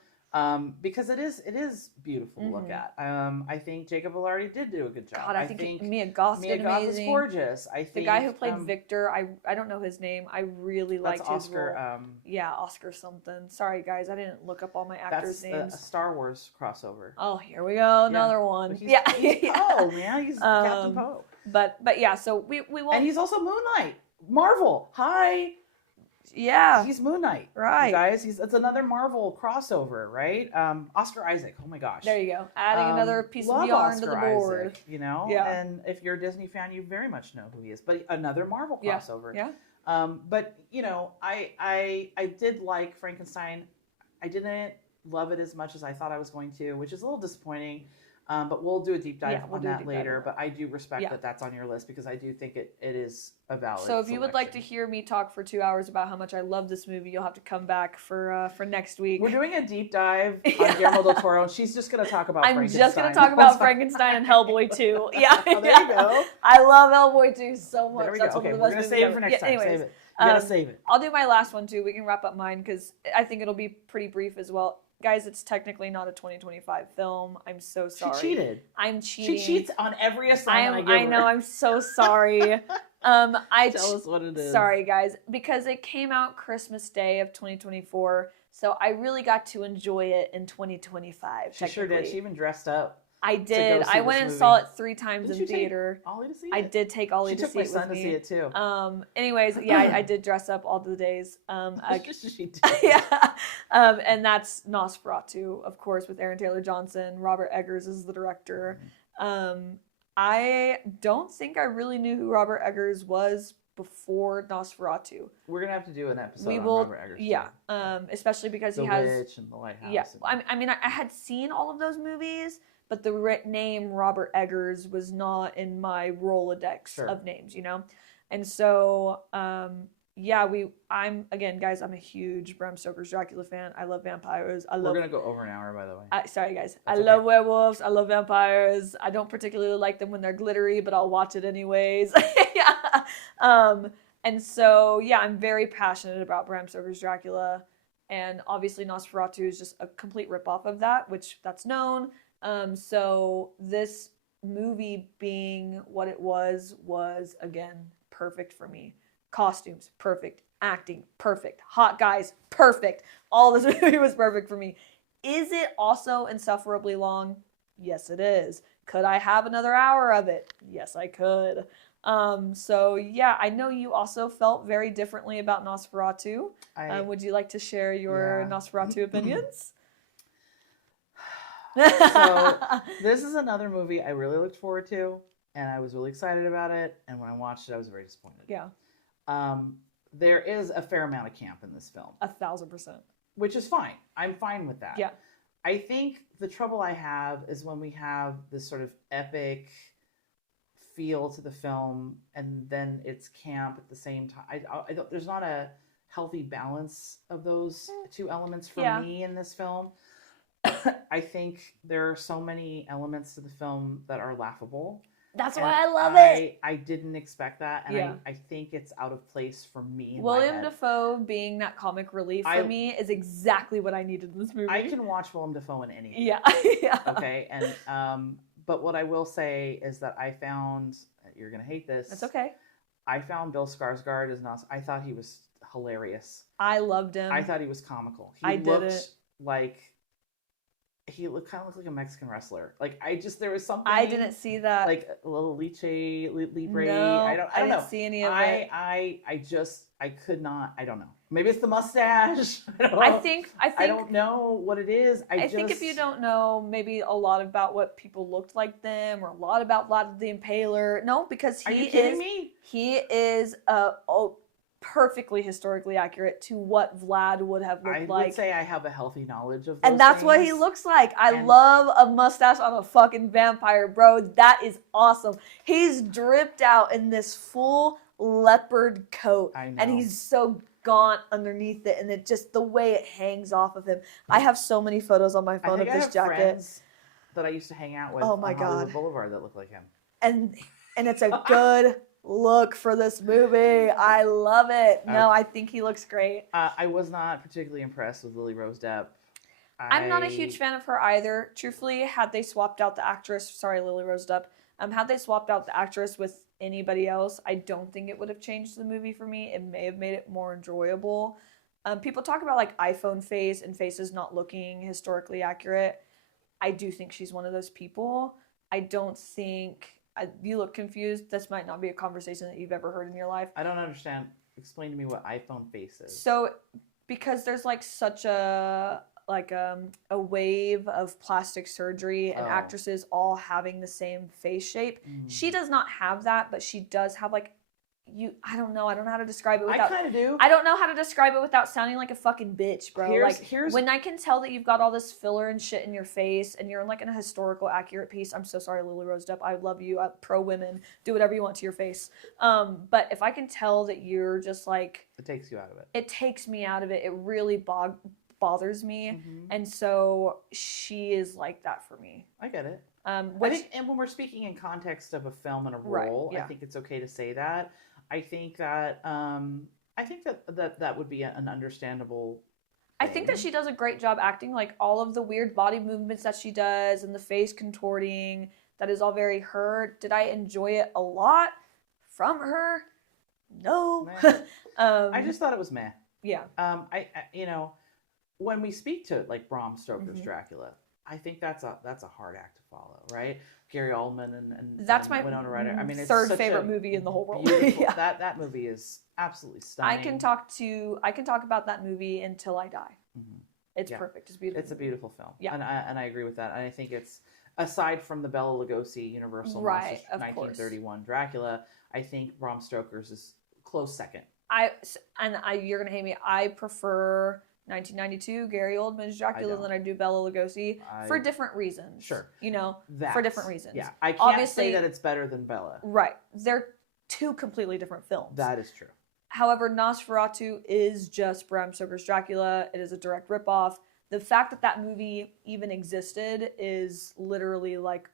Because it is beautiful to look at. I think Jacob Elordi did do a good job. God, I think Mia Goth did amazing. Is gorgeous. I think the guy who played Victor, I don't know his name. I really liked his Oscar. Role. Oscar something. Sorry guys, I didn't look up all my actors' names. That's a Star Wars crossover. Oh, here we go, another one. He's Poe, man. He's Captain Poe. But yeah, so we won't. And he's also Moon Knight. Marvel. Hi. Yeah, he's Moon Knight, right? Guys, it's another Marvel crossover, right? Oscar Isaac. Oh my gosh, there you go. Adding another piece of yarn to the board. Isaac, and if you're a Disney fan, you very much know who he is. But another Marvel crossover. Yeah. But I did like Frankenstein. I didn't love it as much as I thought I was going to, which is a little disappointing. But we'll do a deep dive on that later. But I do respect that that's on your list because I do think it is a valid So if you would like to hear me talk for 2 hours about how much I love this movie, you'll have to come back for next week. We're doing a deep dive on Guillermo del Toro, and she's just going to talk about Frankenstein. I'm just going to talk about Frankenstein and Hellboy 2. Yeah. Oh, there you go. I love Hellboy 2 so much. There we That's go. one Okay, of the we're best going to movies save it ever. for next time. Anyways, Save it. You got to save it. I'll do my last one too. We can wrap up mine because I think it'll be pretty brief as well. Guys, it's technically not a 2025 film. I'm so sorry. She cheated. I'm cheating. She cheats on every assignment I give her. I know. I'm so sorry. Tell us what it is. Sorry, guys. Because it came out Christmas Day of 2024, so I really got to enjoy it in 2025. She sure did. She even dressed up. I did. I went and saw it 3 times in theater. Ollie to see it? I did take Ollie to see it with me. She took my son to see it too. Anyways, yeah, I did dress up all the days. She did. Yeah. And that's Nosferatu, of course, with Aaron Taylor Johnson. Robert Eggers is the director. I don't think I really knew who Robert Eggers was before Nosferatu. We're gonna have to do an episode on Robert Eggers. Yeah, especially because he has The Witch and The Lighthouse. Yeah, I mean, I had seen all of those movies, but the name Robert Eggers was not in my Rolodex of names, and so I'm a huge Bram Stoker's Dracula fan. I love vampires. We're gonna go over an hour, by the way. Sorry guys, I love werewolves. I love vampires. I don't particularly like them when they're glittery, but I'll watch it anyways. And so I'm very passionate about Bram Stoker's Dracula, and obviously Nosferatu is just a complete ripoff of that, which that's known. So this movie being what it was again perfect for me. Costumes, perfect. Acting, perfect. Hot guys, perfect. All this movie was perfect for me. Is it also insufferably long? Yes, it is. Could I have another hour of it? Yes, I could. I know you also felt very differently about Nosferatu. Would you like to share your Nosferatu opinions? So this is another movie I really looked forward to, and I was really excited about it. And when I watched it, I was very disappointed. Yeah. There is a fair amount of camp in this film. 1,000%. Which is fine. I'm fine with that. Yeah. I think the trouble I have is when we have this sort of epic feel to the film, and then it's camp at the same time. I don't, there's not a healthy balance of those two elements for me in this film. I think there are so many elements to the film that are laughable. That's why I love it. I didn't expect that, and I think it's out of place for me. William Dafoe being that comic relief for me is exactly what I needed in this movie. I can watch Willem Dafoe in anything. Yeah. Okay, and but what I will say is that I found, you're gonna hate this. That's okay. I found Bill Skarsgård as not. I thought he was hilarious. I loved him. I thought he was comical. He looked kind of looked like a Mexican wrestler. Like there was something. I didn't see that. Like a little libre. No, I don't know. See any of it. I could not. I don't know. Maybe it's the mustache. I think. I don't know what it is. I think if you don't know maybe a lot about what people looked like them, or a lot about Vlad the Impaler, no, because Are you kidding me? He is perfectly historically accurate to what Vlad would have looked like. I would say I have a healthy knowledge of those and that's things. What he looks like. I love a mustache on a fucking vampire, bro. That is awesome. He's dripped out in this full leopard coat. I know. And he's so gaunt underneath it, and it just the way it hangs off of him. I have so many photos on my phone of this jacket. Friends that I used to hang out with on Hollywood Boulevard that look like him. And it's a good look for this movie. I love it. No, I think he looks great. I was not particularly impressed with Lily Rose Depp. I'm not a huge fan of her either. Truthfully, had they swapped out the actress, sorry, Lily Rose Depp, had they swapped out the actress with anybody else, I don't think it would have changed the movie for me. It may have made it more enjoyable. People talk about like iPhone face and faces not looking historically accurate. I do think she's one of those people. I don't think... you look confused. This might not be a conversation that you've ever heard in your life. I don't understand. Explain to me what iPhone face is. So, because there's like such a wave of plastic surgery and actresses all having the same face shape. She does not have that, but she does have like I don't know how to describe it without... I kind of do. I don't know how to describe it without sounding like a fucking bitch, bro. Here's when I can tell that you've got all this filler and shit in your face and you're like in a historical accurate piece. I'm so sorry, Lily Rose Depp. I love you. Pro women. Do whatever you want to your face. But if I can tell that you're just like... It takes you out of it. It takes me out of it. It really bothers me. And so she is like that for me. I get it. I think, and when we're speaking in context of a film and a role, I think it's okay to say that. I think that that would be an understandable thing. I think that she does a great job acting, like all of the weird body movements that she does and the face contorting, that is all very her. Did I enjoy it a lot from her? No. I just thought it was meh. Yeah. I when we speak to like Bram Stoker's Dracula, I think that's a hard act to follow, right? Gary Oldman and that's my Winona Ryder. I mean, it's third favorite movie in the whole world. Yeah. That movie is absolutely stunning. I can talk about that movie until I die. It's perfect. It's beautiful. It's a beautiful film. Yeah, and I agree with that. And I think it's, aside from the Bela Lugosi Universal Monsters 1931 Dracula, I think Bram Stoker's is close second. You're gonna hate me. I prefer 1992 Gary Oldman's Dracula than I do Bela Lugosi for different reasons. Sure. For different reasons. Yeah. I can't say that it's better than Bela. Right. They're two completely different films. That is true. However, Nosferatu is just Bram Stoker's Dracula. It is a direct ripoff. The fact that movie even existed is literally like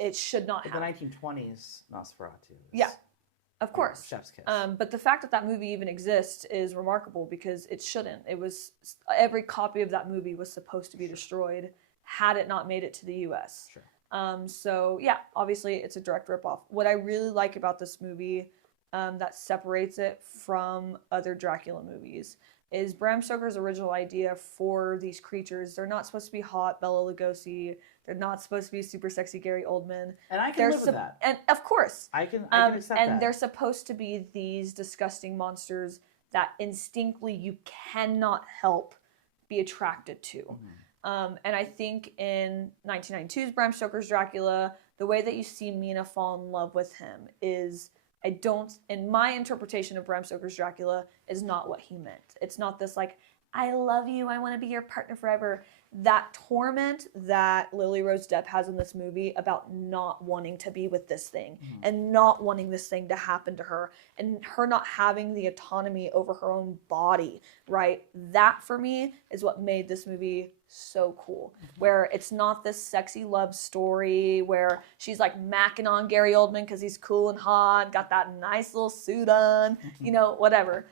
it should not have. The 1920s Nosferatu. Yeah. Of course. Chef's kiss. But the fact that that movie even exists is remarkable because it shouldn't. It was... Every copy of that movie was supposed to be destroyed had it not made it to the U.S. Sure. So, yeah, obviously it's a direct ripoff. What I really like about this movie that separates it from other Dracula movies is Bram Stoker's original idea for these creatures. They're not supposed to be hot Bela Lugosi. They're not supposed to be super sexy Gary Oldman. And I can live with that. And of course. I can accept that. And they're supposed to be these disgusting monsters that instinctively you cannot help be attracted to. And I think in 1992's Bram Stoker's Dracula, the way that you see Mina fall in love with him is... in my interpretation of Bram Stoker's Dracula, is not what he meant. It's not this like, I love you, I want to be your partner forever. That torment that Lily Rose Depp has in this movie about not wanting to be with this thing and not wanting this thing to happen to her and her not having the autonomy over her own body, right? That for me is what made this movie so cool. Where it's not this sexy love story where she's like macking on Gary Oldman because he's cool and hot, got that nice little suit on, whatever.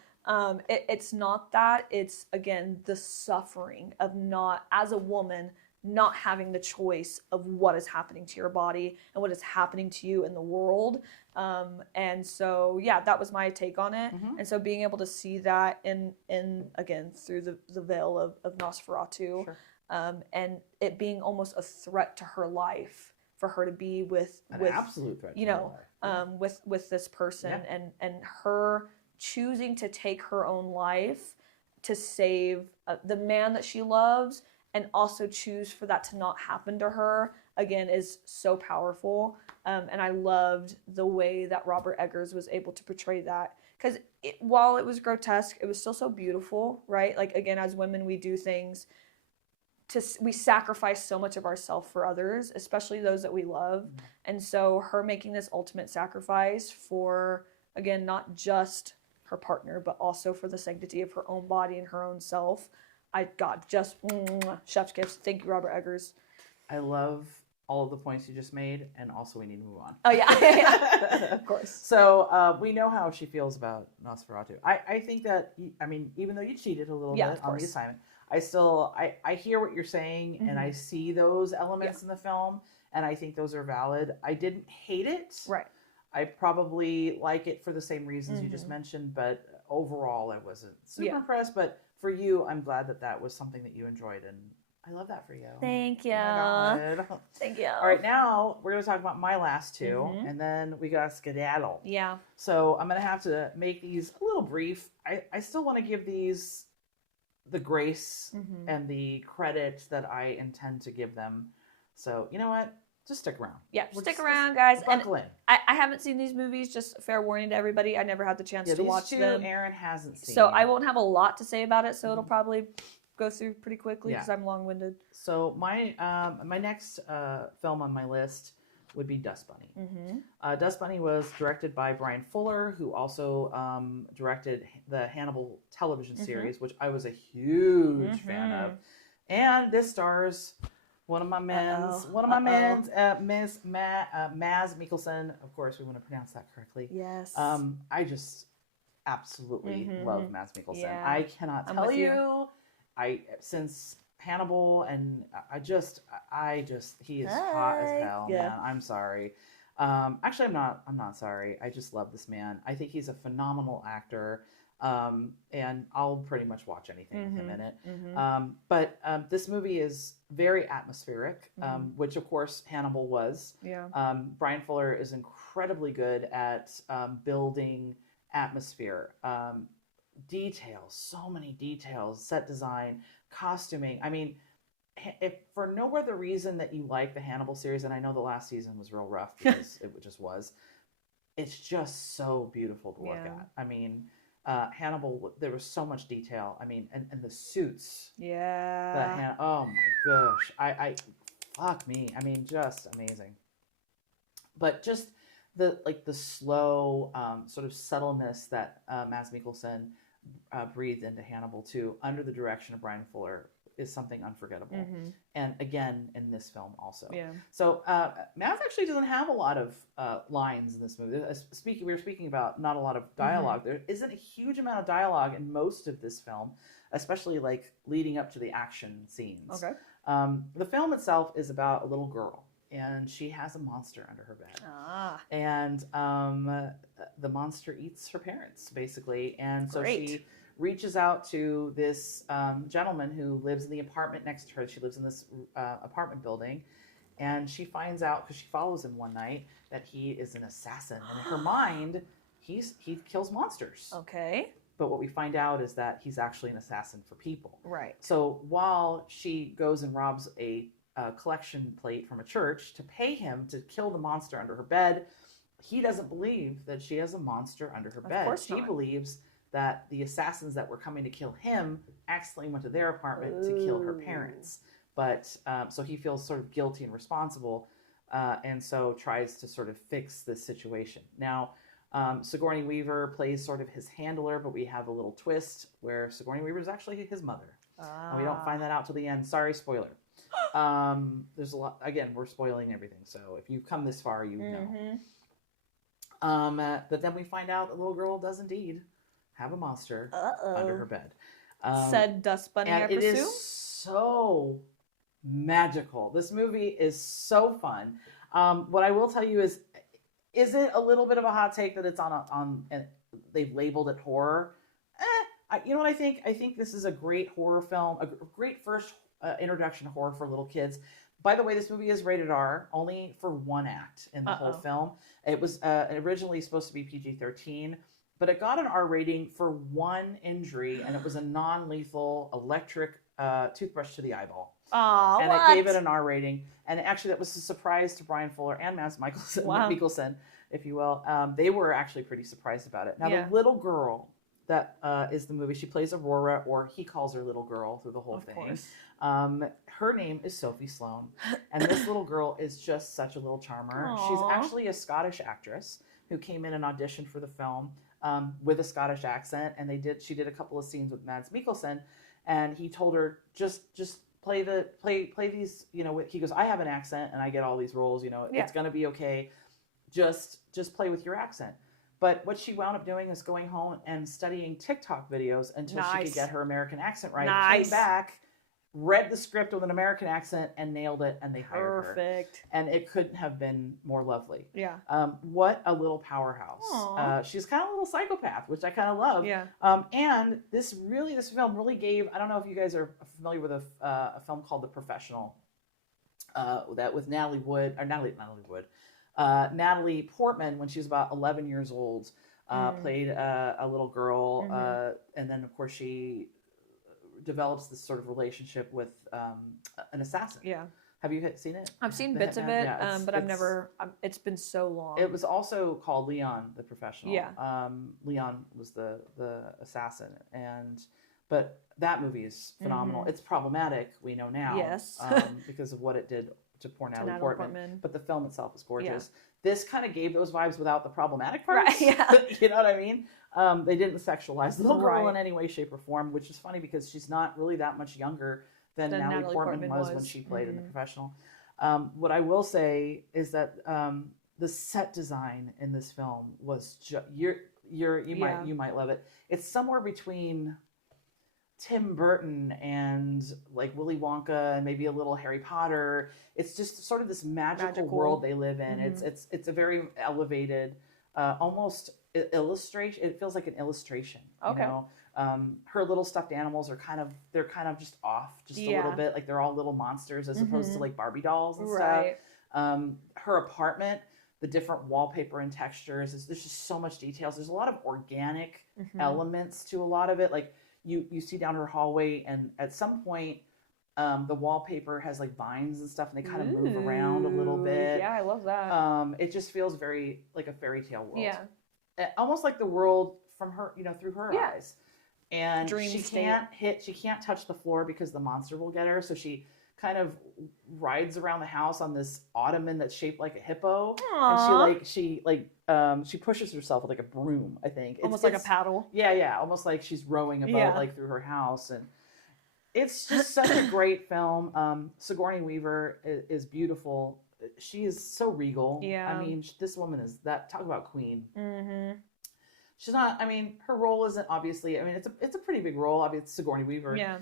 It's not that. It's, again, the suffering of not, as a woman, not having the choice of what is happening to your body and what is happening to you in the world. And so, yeah, that was my take on it. And so being able to see that in again, through the veil of Nosferatu, and it being almost a threat to her life for her to be with an absolute threat to her life. With this person and her choosing to take her own life to save the man that she loves and also choose for that to not happen to her, again, is so powerful. And I loved the way that Robert Eggers was able to portray that. Because while it was grotesque, it was still so beautiful, right? Like, again, as women, we do things we sacrifice so much of ourselves for others, especially those that we love. And so her making this ultimate sacrifice for, again, not just her partner, but also for the sanctity of her own body and her own self. Chef's kiss. Thank you, Robert Eggers. I love all of the points you just made, and also we need to move on. Oh, yeah. Of course. So we know how she feels about Nosferatu. I think that, I mean, even though you cheated a little bit on the assignment, I hear what you're saying, and I see those elements in the film, and I think those are valid. I didn't hate it. Right. I probably like it for the same reasons you just mentioned, but overall I wasn't super impressed. But for you, I'm glad that was something that you enjoyed, and I love that for you. Thank you. Oh, thank you. All right, now we're going to talk about my last two, and then we got skedaddle. Yeah. So I'm going to have to make these a little brief. I still want to give these the grace and the credit that I intend to give them. So you know what? Just stick around. Yeah, stick around, guys. Buckle in. I haven't seen these movies, just fair warning to everybody. I never had the chance to watch them. Erinn hasn't seen. So I won't have a lot to say about it, so it'll probably go through pretty quickly because I'm long-winded. So my next film on my list would be Dust Bunny. Dust Bunny was directed by Brian Fuller, who also directed the Hannibal television series, which I was a huge fan of. And this stars one of my men's, Miss Maz Mikkelsen. Of course, we want to pronounce that correctly. Yes. I just absolutely love Maz Mikkelsen. Yeah. I cannot tell you. Since Hannibal, and he is hot as hell, man. I'm sorry. Actually, I'm not sorry. I just love this man. I think he's a phenomenal actor. And I'll pretty much watch anything with him in it. But this movie is very atmospheric, which of course Hannibal was. Yeah. Brian Fuller is incredibly good at building atmosphere, details, so many details, set design, costuming. I mean, if for no other reason that you like the Hannibal series, and I know the last season was real rough because it just was, it's just so beautiful to look at. I mean, Hannibal, there was so much detail. I mean, and the suits. Yeah. Oh my gosh. Fuck me. I mean, just amazing. But just the slow sort of subtleness that Mads Mikkelsen breathed into Hannibal too, under the direction of Brian Fuller, is something unforgettable. And again, in this film also. Yeah. So Mads actually doesn't have a lot of lines in this movie. We were speaking about not a lot of dialogue. There isn't a huge amount of dialogue in most of this film, especially like leading up to the action scenes. Okay. The film itself is about a little girl, and she has a monster under her bed. And the monster eats her parents, basically. And so she reaches out to this gentleman who lives in the apartment next to her. She lives in this apartment building, and she finds out, because she follows him one night, that he is an assassin. And in her mind, he kills monsters. Okay. But what we find out is that he's actually an assassin for people. Right. So while she goes and robs a collection plate from a church to pay him to kill the monster under her bed, he doesn't believe that she has a monster under her bed. She believes that the assassins that were coming to kill him accidentally went to their apartment to kill her parents. But so he feels sort of guilty and responsible, and so tries to sort of fix this situation. Now, Sigourney Weaver plays sort of his handler, but we have a little twist where Sigourney Weaver is actually his mother. And we don't find that out till the end. Sorry, spoiler. There's a lot. Again, we're spoiling everything, so if you've come this far, you know. But then we find out the little girl does indeed have a monster under her bed. Said Dust Bunny, I presume? It is so magical. This movie is so fun. What I will tell you is it a little bit of a hot take that it's on they've labeled it horror? You know what I think? I think this is a great horror film, a great first introduction to horror for little kids. By the way, this movie is rated R, only for one act in the whole film. It was originally supposed to be PG-13, but it got an R rating for one injury, and it was a non-lethal electric toothbrush to the eyeball. And it gave it an R rating. And actually, that was a surprise to Brian Fuller and Mads Mikkelsen, if you will. They were actually pretty surprised about it. Now, the little girl that is the movie, she plays Aurora, or he calls her little girl through the whole thing. Her name is Sophie Sloane, and this little girl is just such a little charmer. Aww. She's actually a Scottish actress who came in and auditioned for the film with a Scottish accent, and she did a couple of scenes with Mads Mikkelsen, and he told her, just play these, he goes, I have an accent and I get all these roles, it's going to be okay. Just play with your accent. But what she wound up doing is going home and studying TikTok videos until she could get her American accent right. Came back, read the script with an American accent and nailed it, and they hired her. Perfect. And it couldn't have been more lovely. Yeah. What a little powerhouse. She's kind of a little psychopath, which I kind of love. Yeah. And this film really gave, I don't know if you guys are familiar with a film called The Professional, that with Natalie Portman, when she was about 11 years old, played a little girl, and then of course she develops this sort of relationship with an assassin. Yeah. Have you seen it? I've seen bits of it, but I've never. It's been so long. It was also called Leon the Professional. Yeah. Leon was the assassin, but that movie is phenomenal. It's problematic, we know now. Yes. Because of what it did to poor Natalie Portman. But the film itself is gorgeous. Yeah. This kind of gave those vibes without the problematic parts. Right, yeah. You know what I mean? They didn't sexualize the little girl in any way, shape, or form, which is funny because she's not really that much younger than Natalie Portman was when she played in The Professional. What I will say is that the set design in this film was you might love it. It's somewhere between Tim Burton and like Willy Wonka and maybe a little Harry Potter. It's just sort of this magical world they live in. It's a very elevated, almost illustration. It feels like an illustration. Okay. Her little stuffed animals are kind of just off just a little bit. Like they're all little monsters as opposed to like Barbie dolls and stuff. Her apartment, the different wallpaper and textures. There's just so much details. There's a lot of organic elements to a lot of it. Like you see down her hallway, and at some point, the wallpaper has like vines and stuff, and they kind of move around a little bit. Yeah, I love that. It just feels very like a fairy tale world. Yeah, almost like the world from her, through her eyes. And Dream she can't touch the floor because the monster will get her. So she kind of rides around the house on this ottoman that's shaped like a hippo. Aww. And she pushes herself with like a broom, I think. Almost like a paddle. Yeah. Almost like she's rowing a boat like through her house. And it's just such a great film. Sigourney Weaver is beautiful. She is so regal. Yeah. I mean, this woman is that, talk about queen. Mm-hmm. She's not, her role isn't obviously, it's a pretty big role. Obviously, it's Sigourney Weaver. Yeah.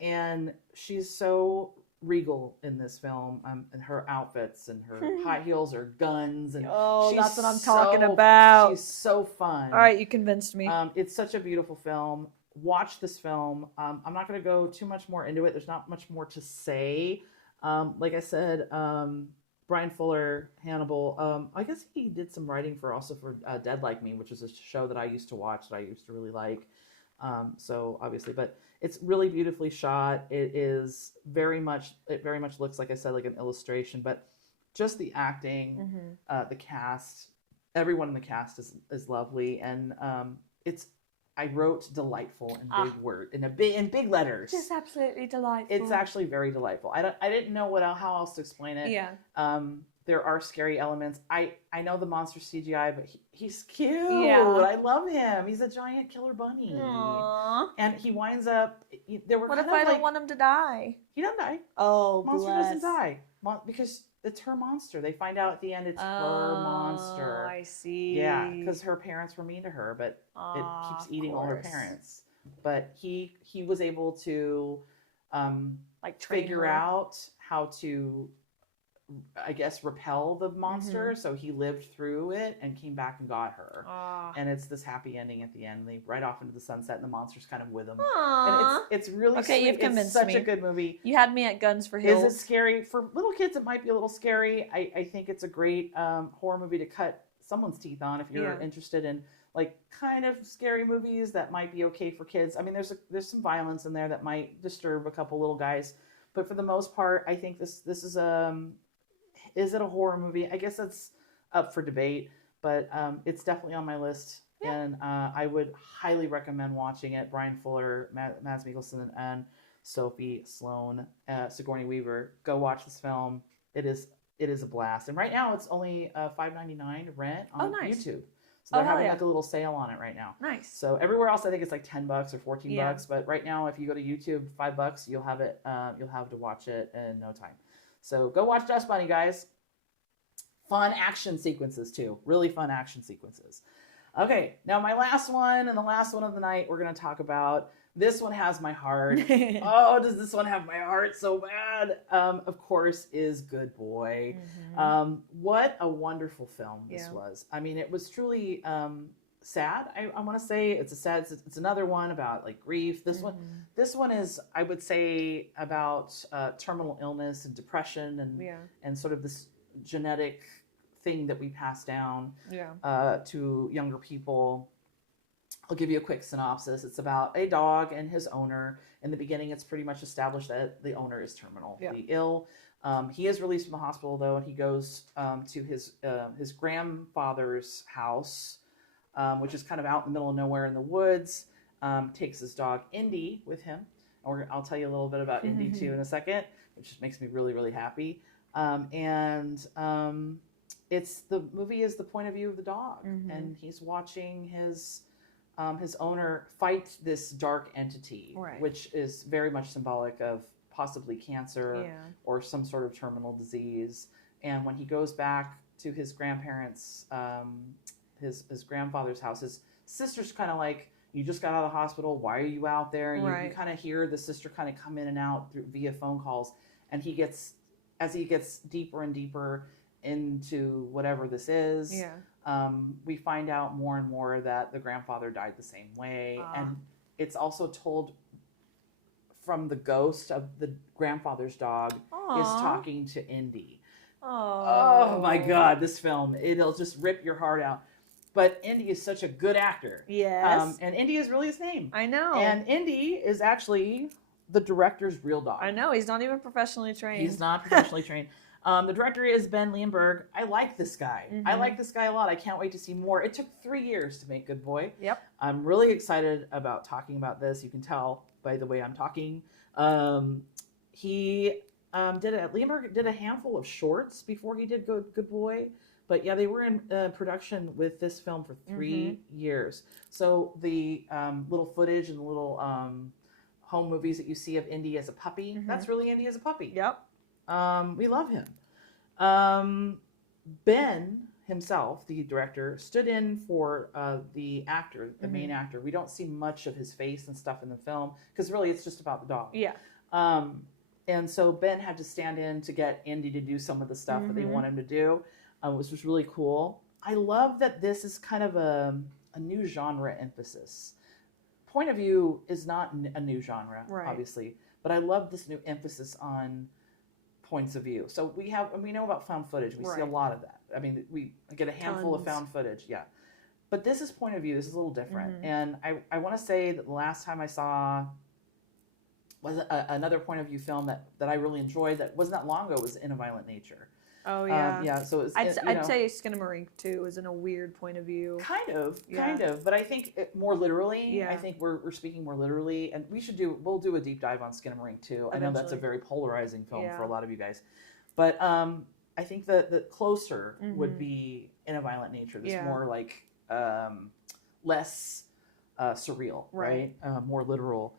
And she's so regal in this film, and her outfits and her high heels are guns, and that's what I'm talking about. She's so fun. All right, you convinced me. It's such a beautiful film. Watch this film. I'm not going to go too much more into it. There's not much more to say. Like I said, Brian Fuller, Hannibal. I guess he did some writing for Dead Like Me, which is a show that I used to watch that I used to really like. So obviously, but it's really beautifully shot. It very much looks, like I said, like an illustration, but just the acting, the cast, everyone in the cast is lovely. And, I wrote delightful in big words, in big letters. Just absolutely delightful. It's actually very delightful. I didn't know how else to explain it. Yeah. There are scary elements. I know the monster CGI, but he's cute. Yeah. I love him. He's a giant killer bunny. Aww. And he winds up. What if I don't want him to die? He doesn't die. Oh, monster doesn't die because it's her monster. They find out at the end it's her monster. I see. Yeah, because her parents were mean to her, but it keeps eating all her parents. But he was able to figure out how to, I guess, repel the monster. So he lived through it and came back and got her. And it's this happy ending at the end. They ride off into the sunset, and the monster's kind of with them. And it's really okay. Sweet. You've convinced me. It's such a good movie. You had me at guns for heels. Is it scary for little kids? It might be a little scary. I think it's a great horror movie to cut someone's teeth on if you're interested in like kind of scary movies that might be okay for kids. There's some violence in there that might disturb a couple little guys, but for the most part, I think this is is it a horror movie? I guess that's up for debate, but it's definitely on my list, and I would highly recommend watching it. Brian Fuller, Mads Mikkelsen, and Sophie Sloane, Sigourney Weaver. Go watch this film. It is a blast, and right now it's only $5.99 to rent on YouTube. So they're having like a little sale on it right now. Nice. So everywhere else, I think it's like $10 or $14. But right now, if you go to YouTube, $5, you'll have it. You'll have to watch it in no time. So go watch Dust Bunny, guys. Fun action sequences too. Really fun action sequences. Okay, now my last one and the last one of the night we're going to talk about. This one has my heart. Oh, does this one have my heart so bad? Of course, is Good Boy. What a wonderful film this was. I mean, it was truly sad. I want to say it's another one about like grief. This one is, I would say, about terminal illness and depression and sort of this genetic thing that we pass down to younger people. I'll give you a quick synopsis. It's about a dog and his owner. In the beginning, it's pretty much established that the owner is terminally ill. He is released from the hospital, though, and he goes to his grandfather's house, which is kind of out in the middle of nowhere in the woods. Takes his dog, Indy, with him. I'll tell you a little bit about Indy, too, in a second, which just makes me really, really happy. It's the movie is the point of view of the dog, and he's watching his owner fight this dark entity, which is very much symbolic of possibly cancer or some sort of terminal disease. And when he goes back to his grandparents, his grandfather's house, his sister's kind of like, you just got out of the hospital. Why are you out there? You kind of hear the sister kind of come in and out via phone calls. And as he gets deeper and deeper into whatever this is, we find out more and more that the grandfather died the same way. And it's also told from the ghost of the grandfather's dog is talking to Indy. Oh my God, this film, it'll just rip your heart out. But Indy is such a good actor. Yes. And Indy is really his name. I know. And Indy is actually the director's real dog. I know. He's not even professionally trained. He's not professionally trained. The director is Ben Leonberg. I like this guy. I like this guy a lot. I can't wait to see more. It took 3 years to make Good Boy. Yep. I'm really excited about talking about this. You can tell by the way I'm talking. Leonberg did a handful of shorts before he did Good Boy. But yeah, they were in production with this film for 3 years. So the little footage and the little home movies that you see of Indy as a puppy, that's really Indy as a puppy. Yep. We love him. Ben himself, the director, stood in for the actor, the main actor. We don't see much of his face and stuff in the film because really it's just about the dog. Yeah. And so Ben had to stand in to get Indy to do some of the stuff that they want him to do, which was really cool. I love that this is kind of a new genre emphasis. Point of view is not a new genre, obviously, but I love this new emphasis on points of view. So we know about found footage. We see a lot of that. I mean, we get a handful of found footage. Yeah. But this is point of view. This is a little different. And I want to say that the last time I saw was another point of view film that I really enjoyed that wasn't that long ago was In a Violent Nature. Oh, yeah. Yeah, so it's, I'd say Skinamarink, too, is in a weird point of view. Kind of. But I think more literally. I think we're speaking more literally. And we'll do a deep dive on Skinamarink, too. Eventually. I know that's a very polarizing film for a lot of you guys. But I think the closer would be In a Violent Nature. This more like less surreal, right? More literal.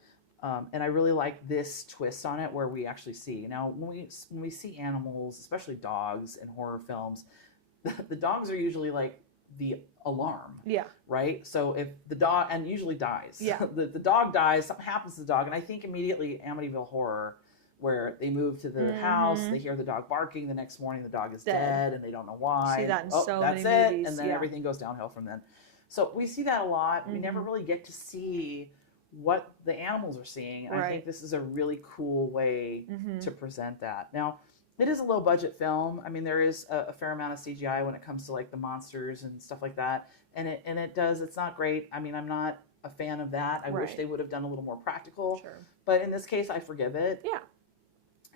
And I really like this twist on it where we actually see. Now, when we see animals, especially dogs in horror films, the dogs are usually like the alarm. Yeah. Right? So if the dog, and usually dies. Yeah. the dog dies, something happens to the dog. And I think immediately Amityville Horror, where they move to the house, they hear the dog barking, the next morning the dog is dead and they don't know why. See that in so many movies. And then everything goes downhill from then. So we see that a lot. We never really get to see what the animals are seeing. And I think this is a really cool way to present that. Now, it is a low budget film. I mean, there is a fair amount of CGI when it comes to like the monsters and stuff like that. And it's not great. I mean, I'm not a fan of that. I wish they would have done a little more practical. Sure. But in this case, I forgive it. Yeah.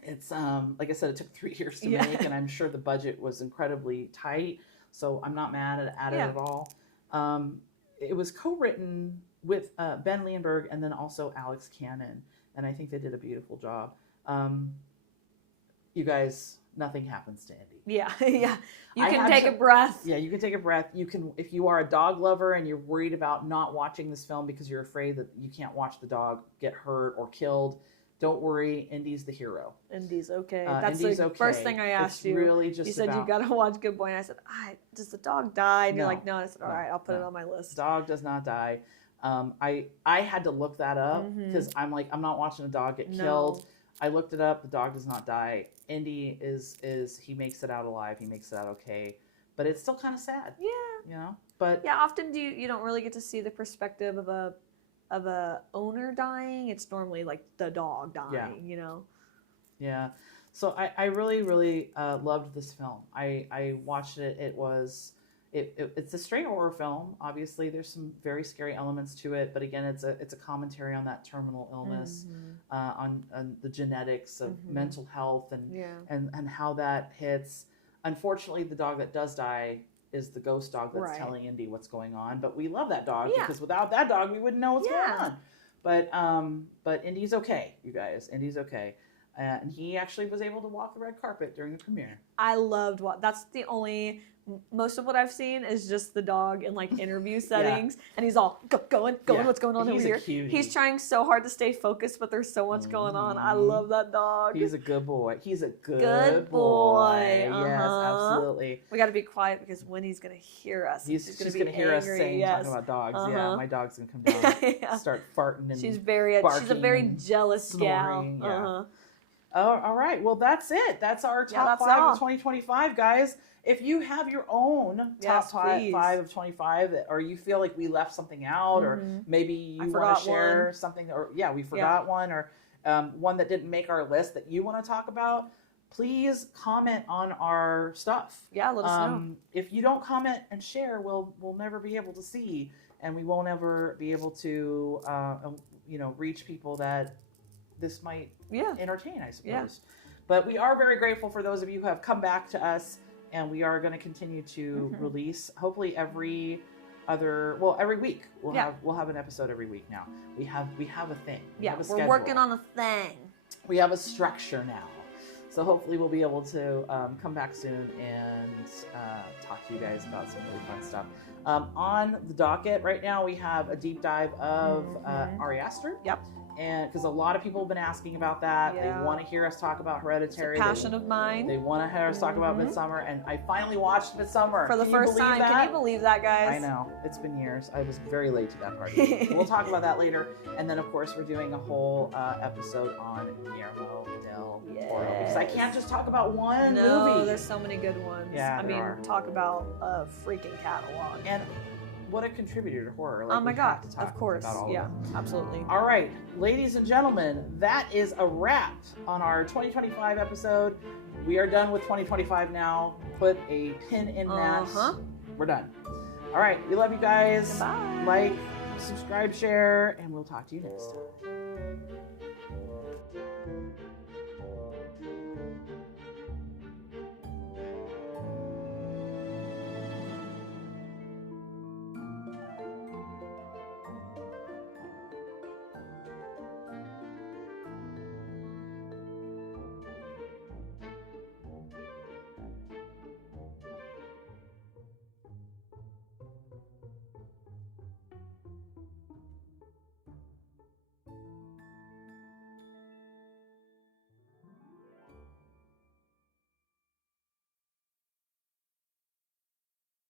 It's, like I said, it took 3 years to make, and I'm sure the budget was incredibly tight. So I'm not mad at it at all. It was co-written with Ben Leonberg and then also Alex Cannon, and I think they did a beautiful job. you guys, nothing happens to Indy. Yeah, yeah. You can take a breath. Yeah, you can take a breath. You can, if you are a dog lover and you're worried about not watching this film because you're afraid that you can't watch the dog get hurt or killed, don't worry. Indy's the hero. Indy's okay. That's the first thing I asked you. Really just you said you got to watch Good Boy, and I said, does the dog die? And you're like, no. And I said, all right, I'll put it on my list. Dog does not die. I had to look that up because I'm like, I'm not watching a dog get killed. I looked it up. The dog does not die. Indy is he makes it out alive. He makes it out okay. But it's still kind of sad. Yeah. You know? But yeah, often you don't really get to see the perspective of a owner dying. It's normally like the dog dying, you know? Yeah. So I really, really loved this film. I watched it. It's a straight horror film. Obviously, there's some very scary elements to it, but again, it's a commentary on that terminal illness, on the genetics of mental health and how that hits. Unfortunately, the dog that does die is the ghost dog that's telling Indy what's going on. But we love that dog because without that dog, we wouldn't know what's going on. But Indy's okay, you guys. Indy's okay. And he actually was able to walk the red carpet during the premiere. I loved that's the only. Most of what I've seen is just the dog in like interview settings, and he's all going. What's going on over here? He's trying so hard to stay focused, but there's so much going on. I love that dog. He's a good boy. He's a good boy. Yes, absolutely. We got to be quiet because Winnie's gonna hear us. He's going to hear us talking about dogs. Yeah, my dog's gonna come down, start farting and she's a very jealous gal. All right. Well, that's it. That's our top 5 of 2025, guys. If you have your own top 5 of 25, or you feel like we left something out, or maybe you want to share something, or we forgot one, or one that didn't make our list that you want to talk about, please comment on our stuff. Yeah, let us know. If you don't comment and share, we'll never be able to see, and we won't ever be able to reach people that this might entertain, I suppose. Yeah. But we are very grateful for those of you who have come back to us. And we are going to continue to release, hopefully every week. We'll have an episode every week now. We have a thing. We're working on a thing. We have a structure now. So hopefully we'll be able to come back soon and talk to you guys about some really fun stuff. On the docket right now, we have a deep dive of Ari Aster. Yep. And because a lot of people have been asking about that, they want to hear us talk about Hereditary. It's a passion of mine. They want to hear us talk about Midsommar, and I finally watched Midsommar for the first time. That? Can you believe that, guys? I know, it's been years. I was very late to that party. We'll talk about that later, and then of course we're doing a whole episode on Guillermo del Toro because I can't just talk about one movie. No, there's so many good ones. Yeah, I mean, talk about a freaking catalog. And what a contributor to horror. Oh my God, of course. Yeah, absolutely. All right, ladies and gentlemen, that is a wrap on our 2025 episode. We are done with 2025 now. Put a pin in that. We're done. All right, we love you guys. Goodbye. Like, subscribe, share, and we'll talk to you next time.